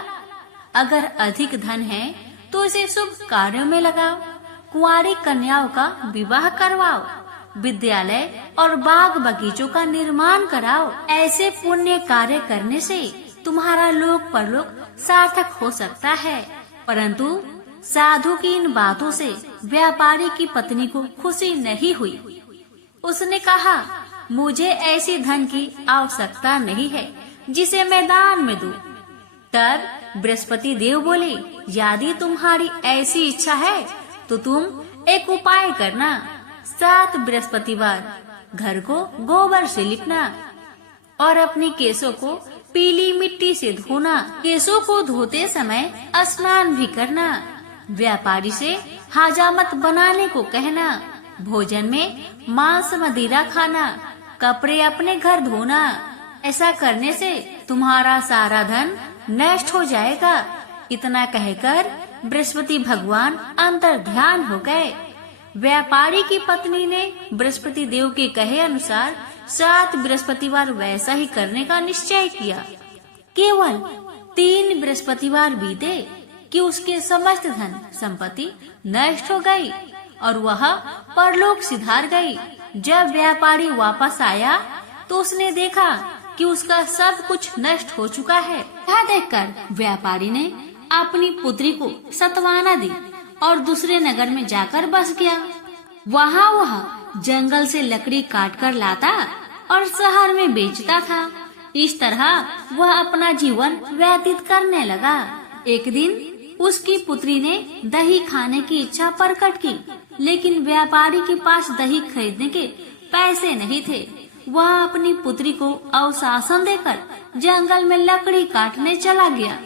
अगर अधिक धन है तो इसे शुभ कार्यों में लगाओ, कुंवारी कन्याओं का विवाह करवाओ विद्यालय और बाग बगीचों का निर्माण कराओ। ऐसे पुण्य कार्य करने से तुम्हारा लोक परलोक सार्थक हो सकता है। परंतु साधु की इन बातों से व्यापारी की पत्नी को खुशी नहीं हुई। उसने कहा, मुझे ऐसी धन की आवश्यकता नहीं है जिसे मैं दान में दूं। तब बृहस्पति देव बोले, यदि तुम्हारी ऐसी इच्छा है तो तुम एक उपाय करना। 7 बृहस्पतिवार घर को गोबर से लिपना और अपने केसों को पीली मिट्टी से धोना। केसों को धोते समय स्नान भी करना। व्यापारी से हजामत बनाने को कहना। भोजन में मांस मदिरा खाना। कपड़े अपने घर धोना। ऐसा करने से तुम्हारा सारा धन नष्ट हो जाएगा। इतना कहकर बृहस्पति भगवान अंतर ध्यान हो गए। व्यापारी की पत्नी ने बृहस्पति देव के कहे अनुसार 7 बृहस्पतिवार वैसा ही करने का निश्चय किया। केवल 3 बृहस्पतिवार बीते कि उसके समस्त धन संपत्ति नष्ट हो गई और वह परलोक सिधार गई। जब व्यापारी वापस आया तो उसने देखा कि उसका सब कुछ नष्ट हो चुका है। यह देखकर व्यापारी ने अपनी पुत्री को सत्वाना दी और दूसरे नगर में जाकर बस गया। वहाँ वह जंगल से लकड़ी काट कर लाता और शहर में बेचता था। इस तरह वह अपना जीवन व्यतीत करने लगा। एक दिन उसकी पुत्री ने दही खाने की इच्छा प्रकट की, लेकिन व्यापारी के पास दही खरीदने के पैसे नहीं थे। वह अपनी पुत्री को अवशासन देकर जंगल में लकड़ी काटने चला गया।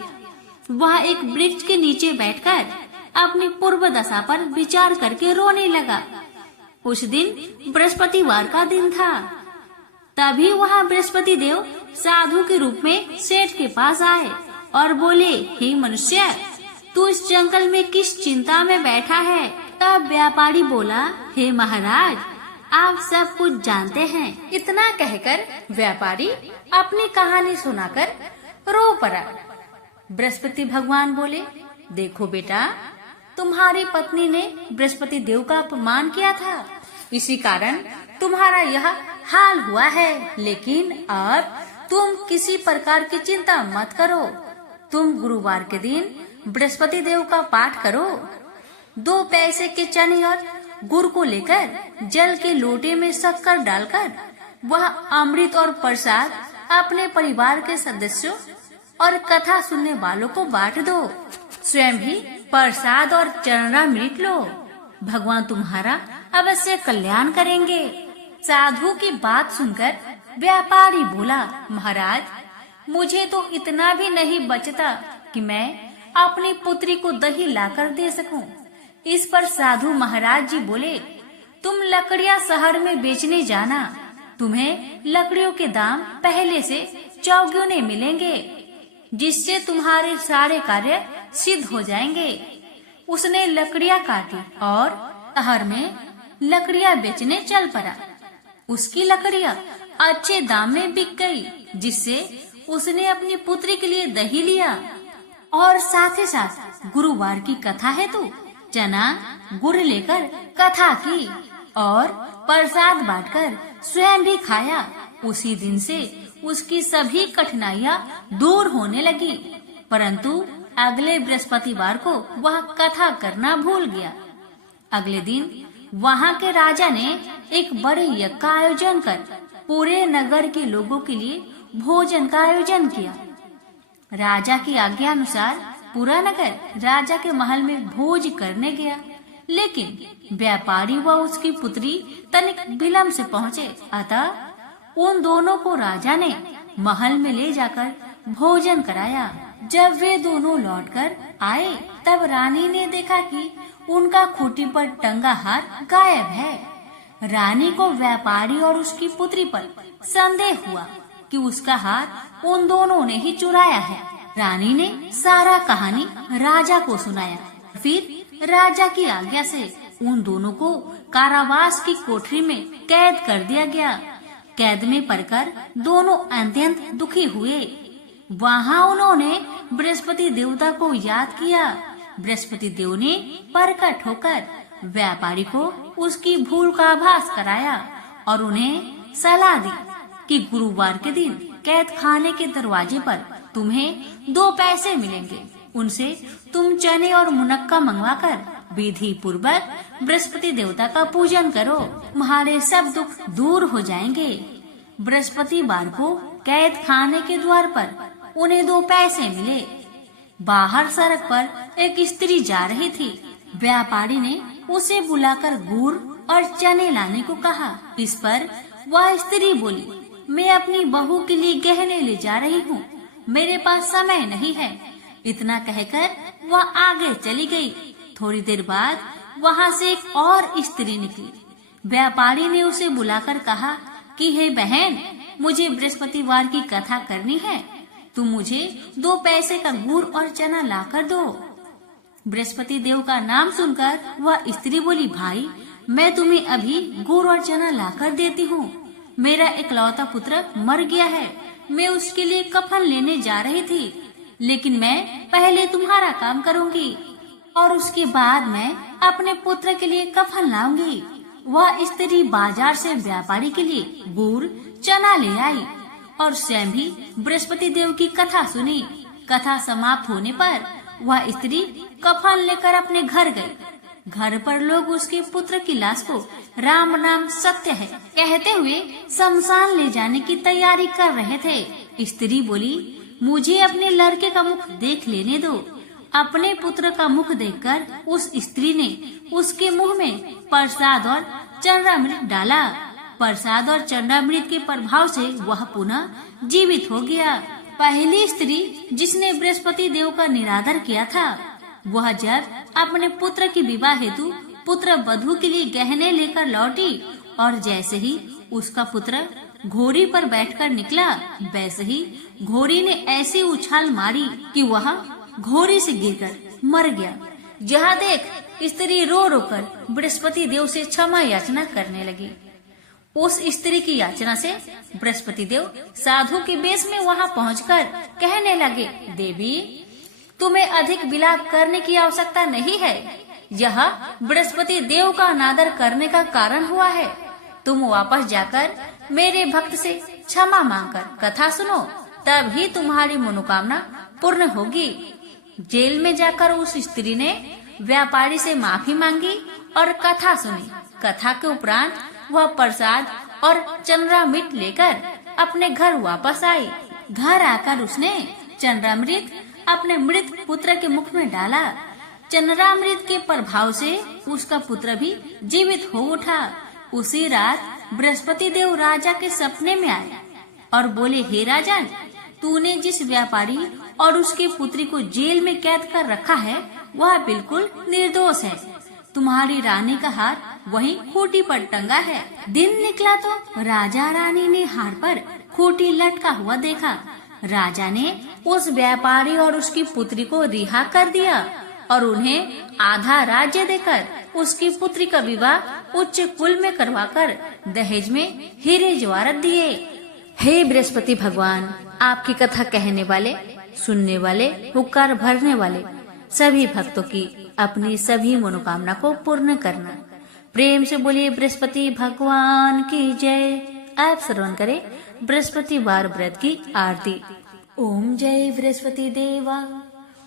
वह एक वृक्ष के नीचे बैठकर अपनी पूर्व दशा पर विचार करके रोने लगा। उस दिन बृहस्पतिवार का दिन था। तभी वहाँ बृहस्पति देव साधु के रूप में सेठ के पास आए और बोले, हे मनुष्य, तू इस जंगल में किस चिंता में बैठा है? तब व्यापारी बोला, हे महाराज, आप सब कुछ जानते हैं। इतना कहकर व्यापारी अपनी कहानी सुनाकर रो पड़ा। बृहस्पति भगवान बोले, देखो बेटा, तुम्हारी पत्नी ने बृहस्पति देव का अपमान किया था, इसी कारण तुम्हारा यह हाल हुआ है। लेकिन अब तुम किसी प्रकार की चिंता मत करो। तुम गुरुवार के दिन बृहस्पति देव का पाठ करो। 2 पैसे के चने और गुड़ को लेकर जल के लोटे में शक्कर डालकर वह अमृत और प्रसाद अपने परिवार के सदस्यों और कथा सुनने वालों को बांट दो। स्वयं भी प्रसाद और चरणामृत लो। भगवान तुम्हारा अवश्य कल्याण करेंगे। साधु की बात सुनकर व्यापारी बोला, महाराज, मुझे तो इतना भी नहीं बचता कि मैं अपनी पुत्री को दही लाकर दे सकूं। इस पर साधु महाराज जी बोले, तुम लकड़ियां शहर में बेचने जाना। तुम्हें लकड़ियों के दाम पहले से चौगुने मिलेंगे, जिससे तुम्हारे सारे कार्य सिद्ध हो जाएंगे। उसने लकड़ियां काटी और शहर में लकड़ियां बेचने चल पड़ा। उसकी लकड़ियां अच्छे दाम में बिक गई, जिससे उसने अपनी पुत्री के लिए दही लिया और साथ ही साथ गुरुवार की कथा है तो चना गुड़ लेकर कथा की और प्रसाद बांटकर स्वयं भी खाया। उसी दिन से उसकी सभी कठिनाइयां दूर होने लगी। परंतु अगले बृहस्पतिवार को वह कथा करना भूल गया। अगले दिन वहाँ के राजा ने एक बड़े यज्ञ का आयोजन कर पूरे नगर के लोगों के लिए भोजन का आयोजन किया। राजा की आज्ञा अनुसार पूरा नगर राजा के महल में भोज करने गया, लेकिन व्यापारी व उसकी पुत्री तनिक विलंब से पहुँचे। अतः उन दोनों को राजा ने महल में ले जाकर भोजन कराया। जब वे दोनों लौटकर आए, तब रानी ने देखा कि उनका खूंटी पर टंगा हार गायब है। रानी को व्यापारी और उसकी पुत्री पर संदेह हुआ कि उसका हार उन दोनों ने ही चुराया है। रानी ने सारा कहानी राजा को सुनाया। फिर राजा की आज्ञा से उन दोनों को कारावास की कोठरी में कैद कर दिया गया। कैद में पड़कर दोनों अत्यंत दुखी हुए। वहाँ उन्होंने बृहस्पति देवता को याद किया। बृहस्पति देव ने प्रकट होकर व्यापारी को उसकी भूल का आभास कराया और उन्हें सलाह दी कि गुरुवार के दिन कैद खाने के दरवाजे पर तुम्हें 2 पैसे मिलेंगे। उनसे तुम चने और मुनक्का मंगवाकर विधि पूर्वक बृहस्पति देवता का पूजन करो, तुम्हारे सब दुख दूर हो जाएंगे। बृहस्पतिवार को कैद खाने के द्वार पर उन्हें 2 पैसे मिले। बाहर सड़क पर एक स्त्री जा रही थी। व्यापारी ने उसे बुलाकर गुड़ और चने लाने को कहा। इस पर वह स्त्री बोली, मैं अपनी बहू के लिए गहने ले जा रही हूँ, मेरे पास समय नहीं है। इतना कहकर वह आगे चली गई। थोड़ी देर बाद वहाँ से एक और स्त्री निकली। व्यापारी ने उसे बुलाकर कहा कि हे बहन, मुझे बृहस्पतिवार की कथा करनी है, तुम मुझे 2 पैसे का गुड़ और चना लाकर दो। बृहस्पति देव का नाम सुनकर वह स्त्री बोली, भाई मैं तुम्हें अभी गुड़ और चना लाकर देती हूँ। मेरा इकलौता पुत्र मर गया है, मैं उसके लिए कफन लेने जा रही थी, लेकिन मैं पहले तुम्हारा काम करूँगी और उसके बाद मैं अपने पुत्र के लिए कफन लाऊंगी। वह स्त्री बाजार से व्यापारी के लिए गुड़ चना ले आई और स्वयं भी बृहस्पति देव की कथा सुनी। कथा समाप्त होने पर वह स्त्री कफन लेकर अपने घर गई। घर पर लोग उसके पुत्र की लाश को राम नाम सत्य है कहते हुए शमशान ले जाने की तैयारी कर रहे थे। स्त्री बोली, मुझे अपने लड़के का मुख देख लेने दो। अपने पुत्र का मुख देखकर उस स्त्री ने उसके मुंह में प्रसाद और चंद्रामृत डाला। प्रसाद और चंद्रामृत के प्रभाव से वह पुनः जीवित हो गया। पहली स्त्री जिसने बृहस्पति देव का निरादर किया था, वह जब अपने पुत्र की विवाह हेतु पुत्र वधू के लिए गहने लेकर लौटी और जैसे ही उसका पुत्र घोड़ी पर बैठकर निकला, वैसे ही घोड़ी ने ऐसी उछाल मारी कि वह घोड़ी से गिरकर मर गया। जहाँ देख स्त्री रो रो कर बृहस्पति देव से क्षमा याचना करने लगी। उस स्त्री की याचना से बृहस्पति देव साधु के वेश में वहाँ पहुंचकर कहने लगे, देवी तुम्हें अधिक विलाप करने की आवश्यकता नहीं है, यह बृहस्पति देव का अनादर करने का कारण हुआ है। तुम वापस जाकर मेरे भक्त से क्षमा मांगकर कथा सुनो, तब ही तुम्हारी मनोकामना पूर्ण होगी। जेल में जाकर उस स्त्री ने व्यापारी से माफी मांगी और कथा सुनी। कथा के उपरांत वह प्रसाद और चंद्रामृत लेकर अपने घर वापस आई। घर आकर उसने चंद्रामृत अपने मृत पुत्र के मुख में डाला। चंद्रामृत के प्रभाव से उसका पुत्र भी जीवित हो उठा। उसी रात बृहस्पति देव राजा के सपने में आए और बोले, हे राजन, तूने जिस व्यापारी और उसके पुत्री को जेल में कैद कर रखा है वह बिल्कुल निर्दोष है। तुम्हारी रानी का हार वहीं खूंटी पर टंगा है। दिन निकला तो राजा रानी ने हार पर खूंटी लटका हुआ देखा। राजा ने उस व्यापारी और उसकी पुत्री को रिहा कर दिया और उन्हें आधा राज्य देकर उसकी पुत्री का विवाह उच्च कुल में करवाकर दहेज में हीरे जवाहरात दिए। हे बृहस्पति भगवान, आपकी कथा कहने वाले, सुनने वाले, हुक्कार भरने वाले सभी भक्तों की अपनी सभी मनोकामना को पूर्ण करना। प्रेम से बोलिए बृहस्पति भगवान की जय। आप श्रवण करें बृहस्पतिवार व्रत की आरती। ओम जय बृहस्पति देवा,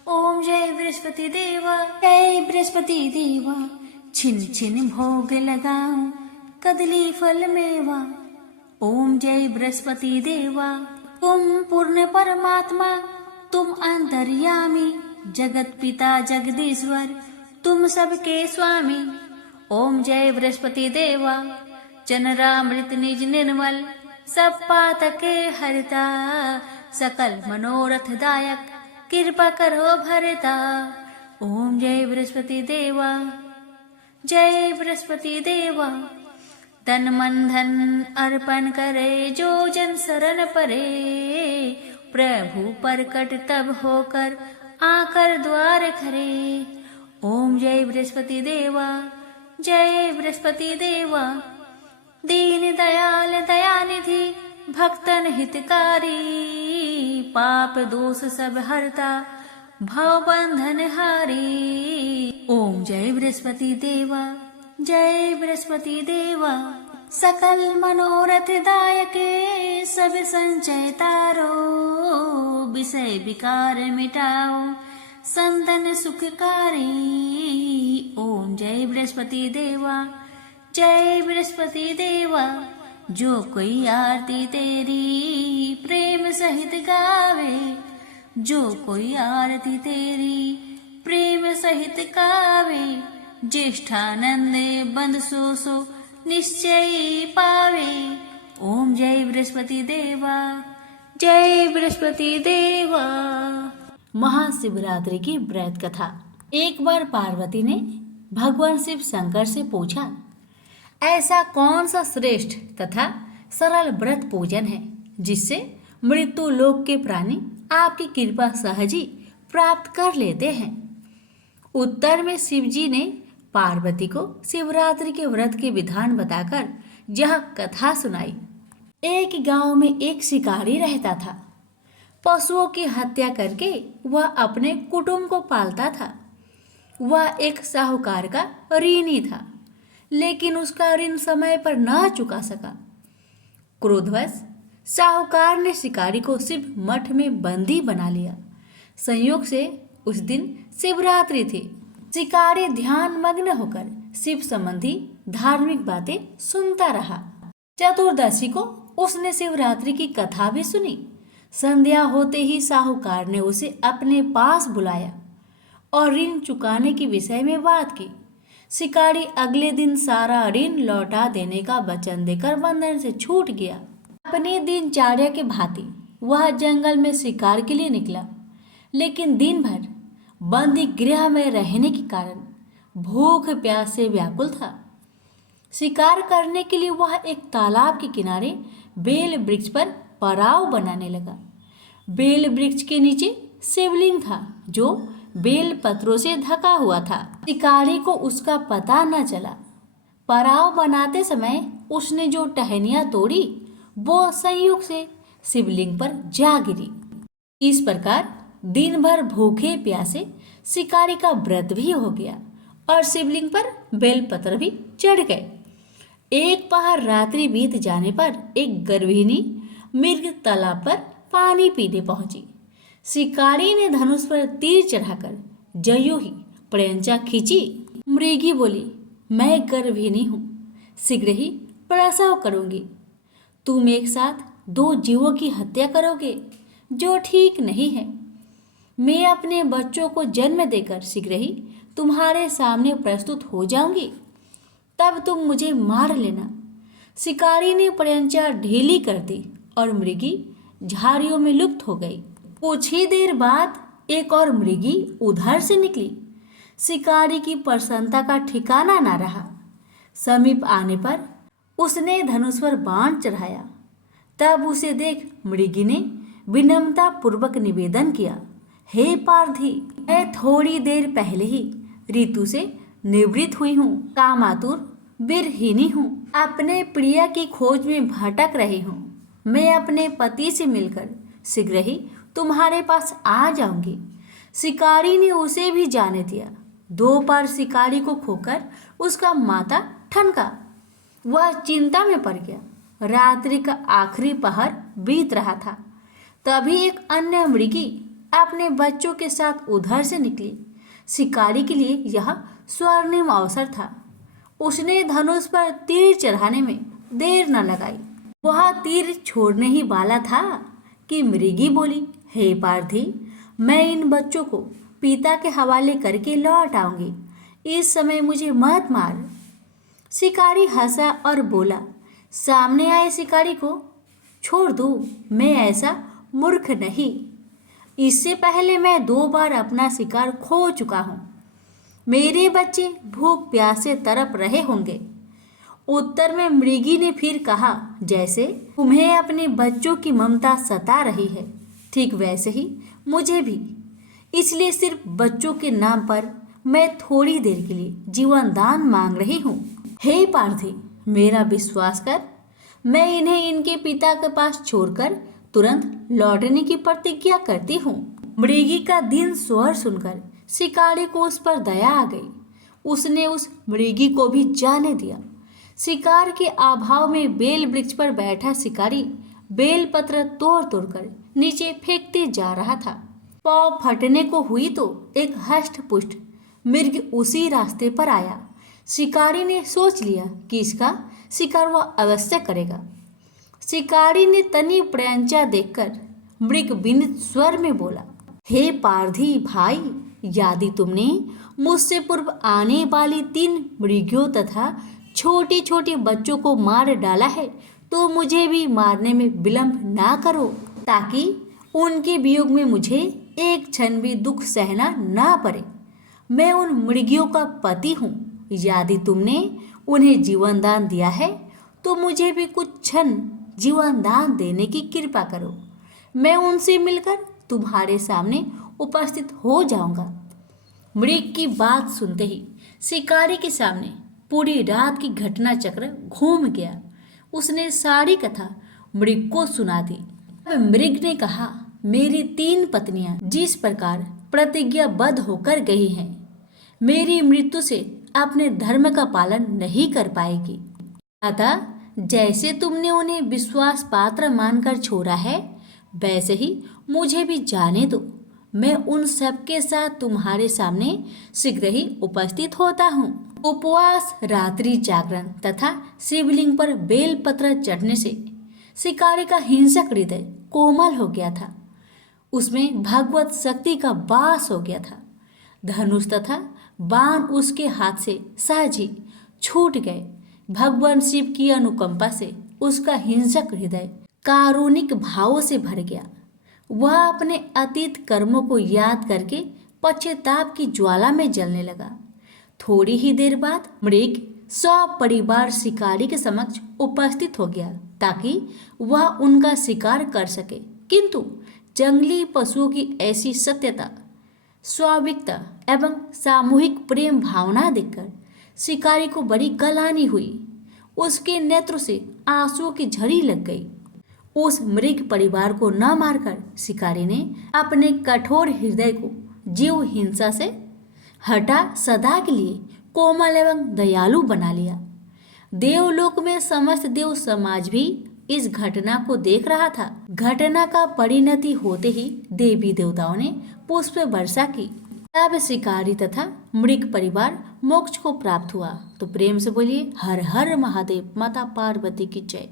ओम जय बृहस्पति देवा, जय बृहस्पति देवा। छिन छिन भोग लगाऊं कदली फल मेवा। ओम जय बृहस्पति देवा, तुम पूर्ण परमात्मा, तुम अंतर्यामी, जगत पिता जगदीश्वर, तुम सबके स्वामी। ओम जय बृहस्पति देवा, चंद्रामृत निज निर्मल, सब पातके हरता, सकल मनोरथ दायक, कृपा करो भरता। ओम जय बृहस्पति देवा, जय बृहस्पति देवा। तन मन धन अर्पण करे जो जन शरण परे, प्रभु प्रकट तब होकर आकर द्वार खरे। ओम जय बृहस्पति देवा, जय बृहस्पति देवा। दीन दयाल दयानिधि, भक्तन हितकारी, पाप दोष सब हरता, भव बंधन हारी। ओम जय बृहस्पति देवा, जय बृहस्पति देवा। सकल मनोरथ दायके सब संचय तारो, विषय विकार मिटाओ संतन सुखकारी। ओम जय बृहस्पति देवा, जय बृहस्पति देवा। जो कोई आरती तेरी प्रेम सहित गावे, जो कोई आरती तेरी प्रेम सहित गावे, ज्येष्ठानंदे बंद सो निश्चय पावे। ओम जय बृहस्पति देवा, जय बृहस्पति देवा। महाशिवरात्रि की व्रत कथा। एक बार पार्वती ने भगवान शिव शंकर से पूछा, ऐसा कौन सा श्रेष्ठ तथा सरल व्रत पूजन है जिससे मृत्यु लोक के प्राणी आपकी कृपा सहज ही प्राप्त कर लेते हैं। उत्तर में शिवजी ने पार्वती को शिवरात्रि के व्रत के विधान बताकर यह कथा सुनाई। एक गांव में एक शिकारी रहता था। पशुओं की हत्या करके वह अपने कुटुंब को पालता था। वह एक साहूकार का ऋणी था, लेकिन उसका ऋण समय पर न चुका सका। क्रोधवश साहूकार ने शिकारी को शिव मठ में बंदी बना लिया। संयोग से उस दिन शिवरात्रि थी। शिकारी ध्यान मग्न होकर शिव संबंधी धार्मिक बातें सुनता रहा। चतुर्दशी को उसने शिवरात्रि की कथा भी सुनी। संध्या होते ही साहूकार ने उसे अपने पास बुलाया और ऋण चुकाने के विषय में बात की। शिकारी अगले दिन सारा ऋण लौटा देने का वचन देकर बंधन से छूट गया। अपनी दिनचर्या के भांति वह जंगल में शिकार के लिए निकला, लेकिन दिन भर बंदी गृह में रहने के कारण भूख प्यास से व्याकुल था। शिकार करने के लिए वह एक तालाब के किनारे बेल वृक्ष पर पड़ाव बनाने लगा। बेल वृक्ष के नीचे शिवलिंग था जो बेल पत्रों से ढका हुआ था। शिकारी को उसका पता न चला। पड़ाव बनाते समय उसने जो टहनियां तोड़ी वो संयोग से शिवलिंग पर जा गिरी। इस प्रकार दिन भर भूखे प्यासे शिकारी का व्रत भी हो गया और शिवलिंग पर बेलपत्र भी चढ़ गए। एक पहर रात्रि बीत जाने पर एक गर्भिणी मृग तालाब पर पानी पीने पहुंची। शिकारी ने धनुष पर तीर चढ़ाकर जयो ही प्रयंचा खींची। मृगी बोली, मैं गर्भिणी हूँ, शीघ्र ही प्रसव करूंगी। तुम एक साथ 2 जीवों की हत्या करोगे, जो ठीक नहीं है। मैं अपने बच्चों को जन्म देकर शीघ्र ही तुम्हारे सामने प्रस्तुत हो जाऊंगी, तब तुम मुझे मार लेना। शिकारी ने प्रयंचा ढीली कर दी और मृगी झाड़ियों में लुप्त हो गई। कुछ ही देर बाद एक और मृगी उधर से निकली। शिकारी की प्रसन्नता का ठिकाना ना रहा। समीप आने पर उसने धनुष पर बाण चढ़ाया। तब उसे देख मृगी ने विनम्रता पूर्वक निवेदन किया, हे पारधी, मैं थोड़ी देर पहले ही ऋतु से निवृत्त हुई हूँ, कामातुर वीरहीनी हूँ, अपने प्रिय की खोज में भटक रही हूँ। मैं अपने पति से मिलकर शीघ्र ही तुम्हारे पास आ जाऊंगी। शिकारी ने उसे भी जाने दिया। 2 बार शिकारी को खोकर उसका माथा ठनका। वह चिंता में पड़ गया। रात्रि का आखिरी पहर बीत रहा था। तभी एक अन्य मृगी अपने बच्चों के साथ उधर से निकली। शिकारी के लिए यह स्वर्णिम अवसर था। उसने धनुष पर तीर चढ़ाने में देर न लगाई। वह तीर छोड़ने ही वाला था कि मृगी बोली, हे पारधी, मैं इन बच्चों को पिता के हवाले करके लौट आऊंगी। इस समय मुझे मत मार। शिकारी हंसा और बोला, सामने आए शिकारी को छोड़ दो, मैं ऐसा मूर्ख नहीं। इससे पहले मैं 2 बार अपना शिकार खो चुका हूँ। मेरे बच्चे भूख प्यास से तड़प रहे होंगे। उत्तर में मृगी ने फिर कहा, जैसे तुम्हें अपने बच्चों की ममता सता रही है, ठीक वैसे ही मुझे भी। इसलिए सिर्फ बच्चों के नाम पर मैं थोड़ी देर के लिए जीवन दान मांग रही हूँ। हे पार्थी, मेरा विश्वास कर, मैं इन्हें इनके पिता के पास छोड़कर तुरंत लौटने की प्रतिज्ञा करती हूँ। मृगी का दीन स्वर सुनकर शिकारी को उस पर दया आ गई। उसने उस मृगी को भी जाने दिया। शिकार के अभाव में बेल वृक्ष पर बैठा शिकारी बेल पत्र तोड़ तोड़ कर नीचे फेंकते जा रहा था। पाँव फटने को हुई तो एक हष्ट पुष्ट मृग उसी रास्ते पर आया। शिकारी ने सोच लिया कि इसका शिकार वह अवश्य करेगा। शिकारी ने तनी प्रयंचा देखकर मृग विनीत स्वर में बोला, हे पारधी भाई, यदि तुमने मुझसे पूर्व आने वाली 3 मृगियों तथा छोटे छोटे बच्चों को मार डाला है तो मुझे भी मारने में विलंब ना करो, ताकि उनके वियोग में मुझे एक क्षण भी दुख सहना ना पड़े। मैं उन मृगियों का पति हूँ। यदि तुमने उन्हें जीवन दान दिया है तो मुझे भी कुछ क्षण जीवन दान देने की कृपा करो। मैं उनसे मिलकर तुम्हारे सामने उपस्थित हो जाऊंगा। मृग की बात सुनते ही शिकारी के सामने पूरी रात की घटना चक्र घूम गया। उसने सारी कथा मृग को सुना दी। अब मृग ने कहा, मेरी 3 पत्नियां जिस प्रकार प्रतिज्ञाबद्ध होकर गई हैं, मेरी मृत्यु से अपने धर्म का पालन नहीं कर पाएगी। अतः जैसे तुमने उन्हें विश्वास पात्र मानकर छोड़ा है, वैसे ही मुझे भी जाने दो। मैं उन सबके साथ तुम्हारे सामने शीघ्र ही उपस्थित होता हूँ। उपवास, रात्रि जागरण तथा शिवलिंग पर बेलपत्र चढ़ने से शिकारी का हिंसक हृदय कोमल हो गया था। उसमें भगवत शक्ति का वास हो गया था। धनुष तथा बाण उसके हाथ से सहज ही छूट गए। भगवान शिव की अनुकंपा से उसका हिंसक हृदय कारुणिक भावों से भर गया। वह अपने अतीत कर्मों को याद करके पश्चाताप की ज्वाला में जलने लगा। थोड़ी ही देर बाद मृग सपरिवार शिकारी के समक्ष उपस्थित हो गया ताकि वह उनका शिकार कर सके, किंतु जंगली पशुओं की ऐसी सत्यता, स्वाभाविकता एवं सामूहिक प्रेम भावना देखकर शिकारी को बड़ी गलानी हुई। उसके नेत्र से आंसुओं की झड़ी लग गई। उस मृग परिवार को न मारकर शिकारी ने अपने कठोर हृदय को जीव हिंसा से हटा सदा के लिए कोमल एवं दयालु बना लिया। देवलोक में समस्त देव समाज भी इस घटना को देख रहा था। घटना का परिणति होते ही देवी देवताओं ने पुष्प वर्षा की। तब शिकारी तथा मृग परिवार मोक्ष को प्राप्त हुआ। तो प्रेम से बोलिए हर हर महादेव, माता पार्वती की जय।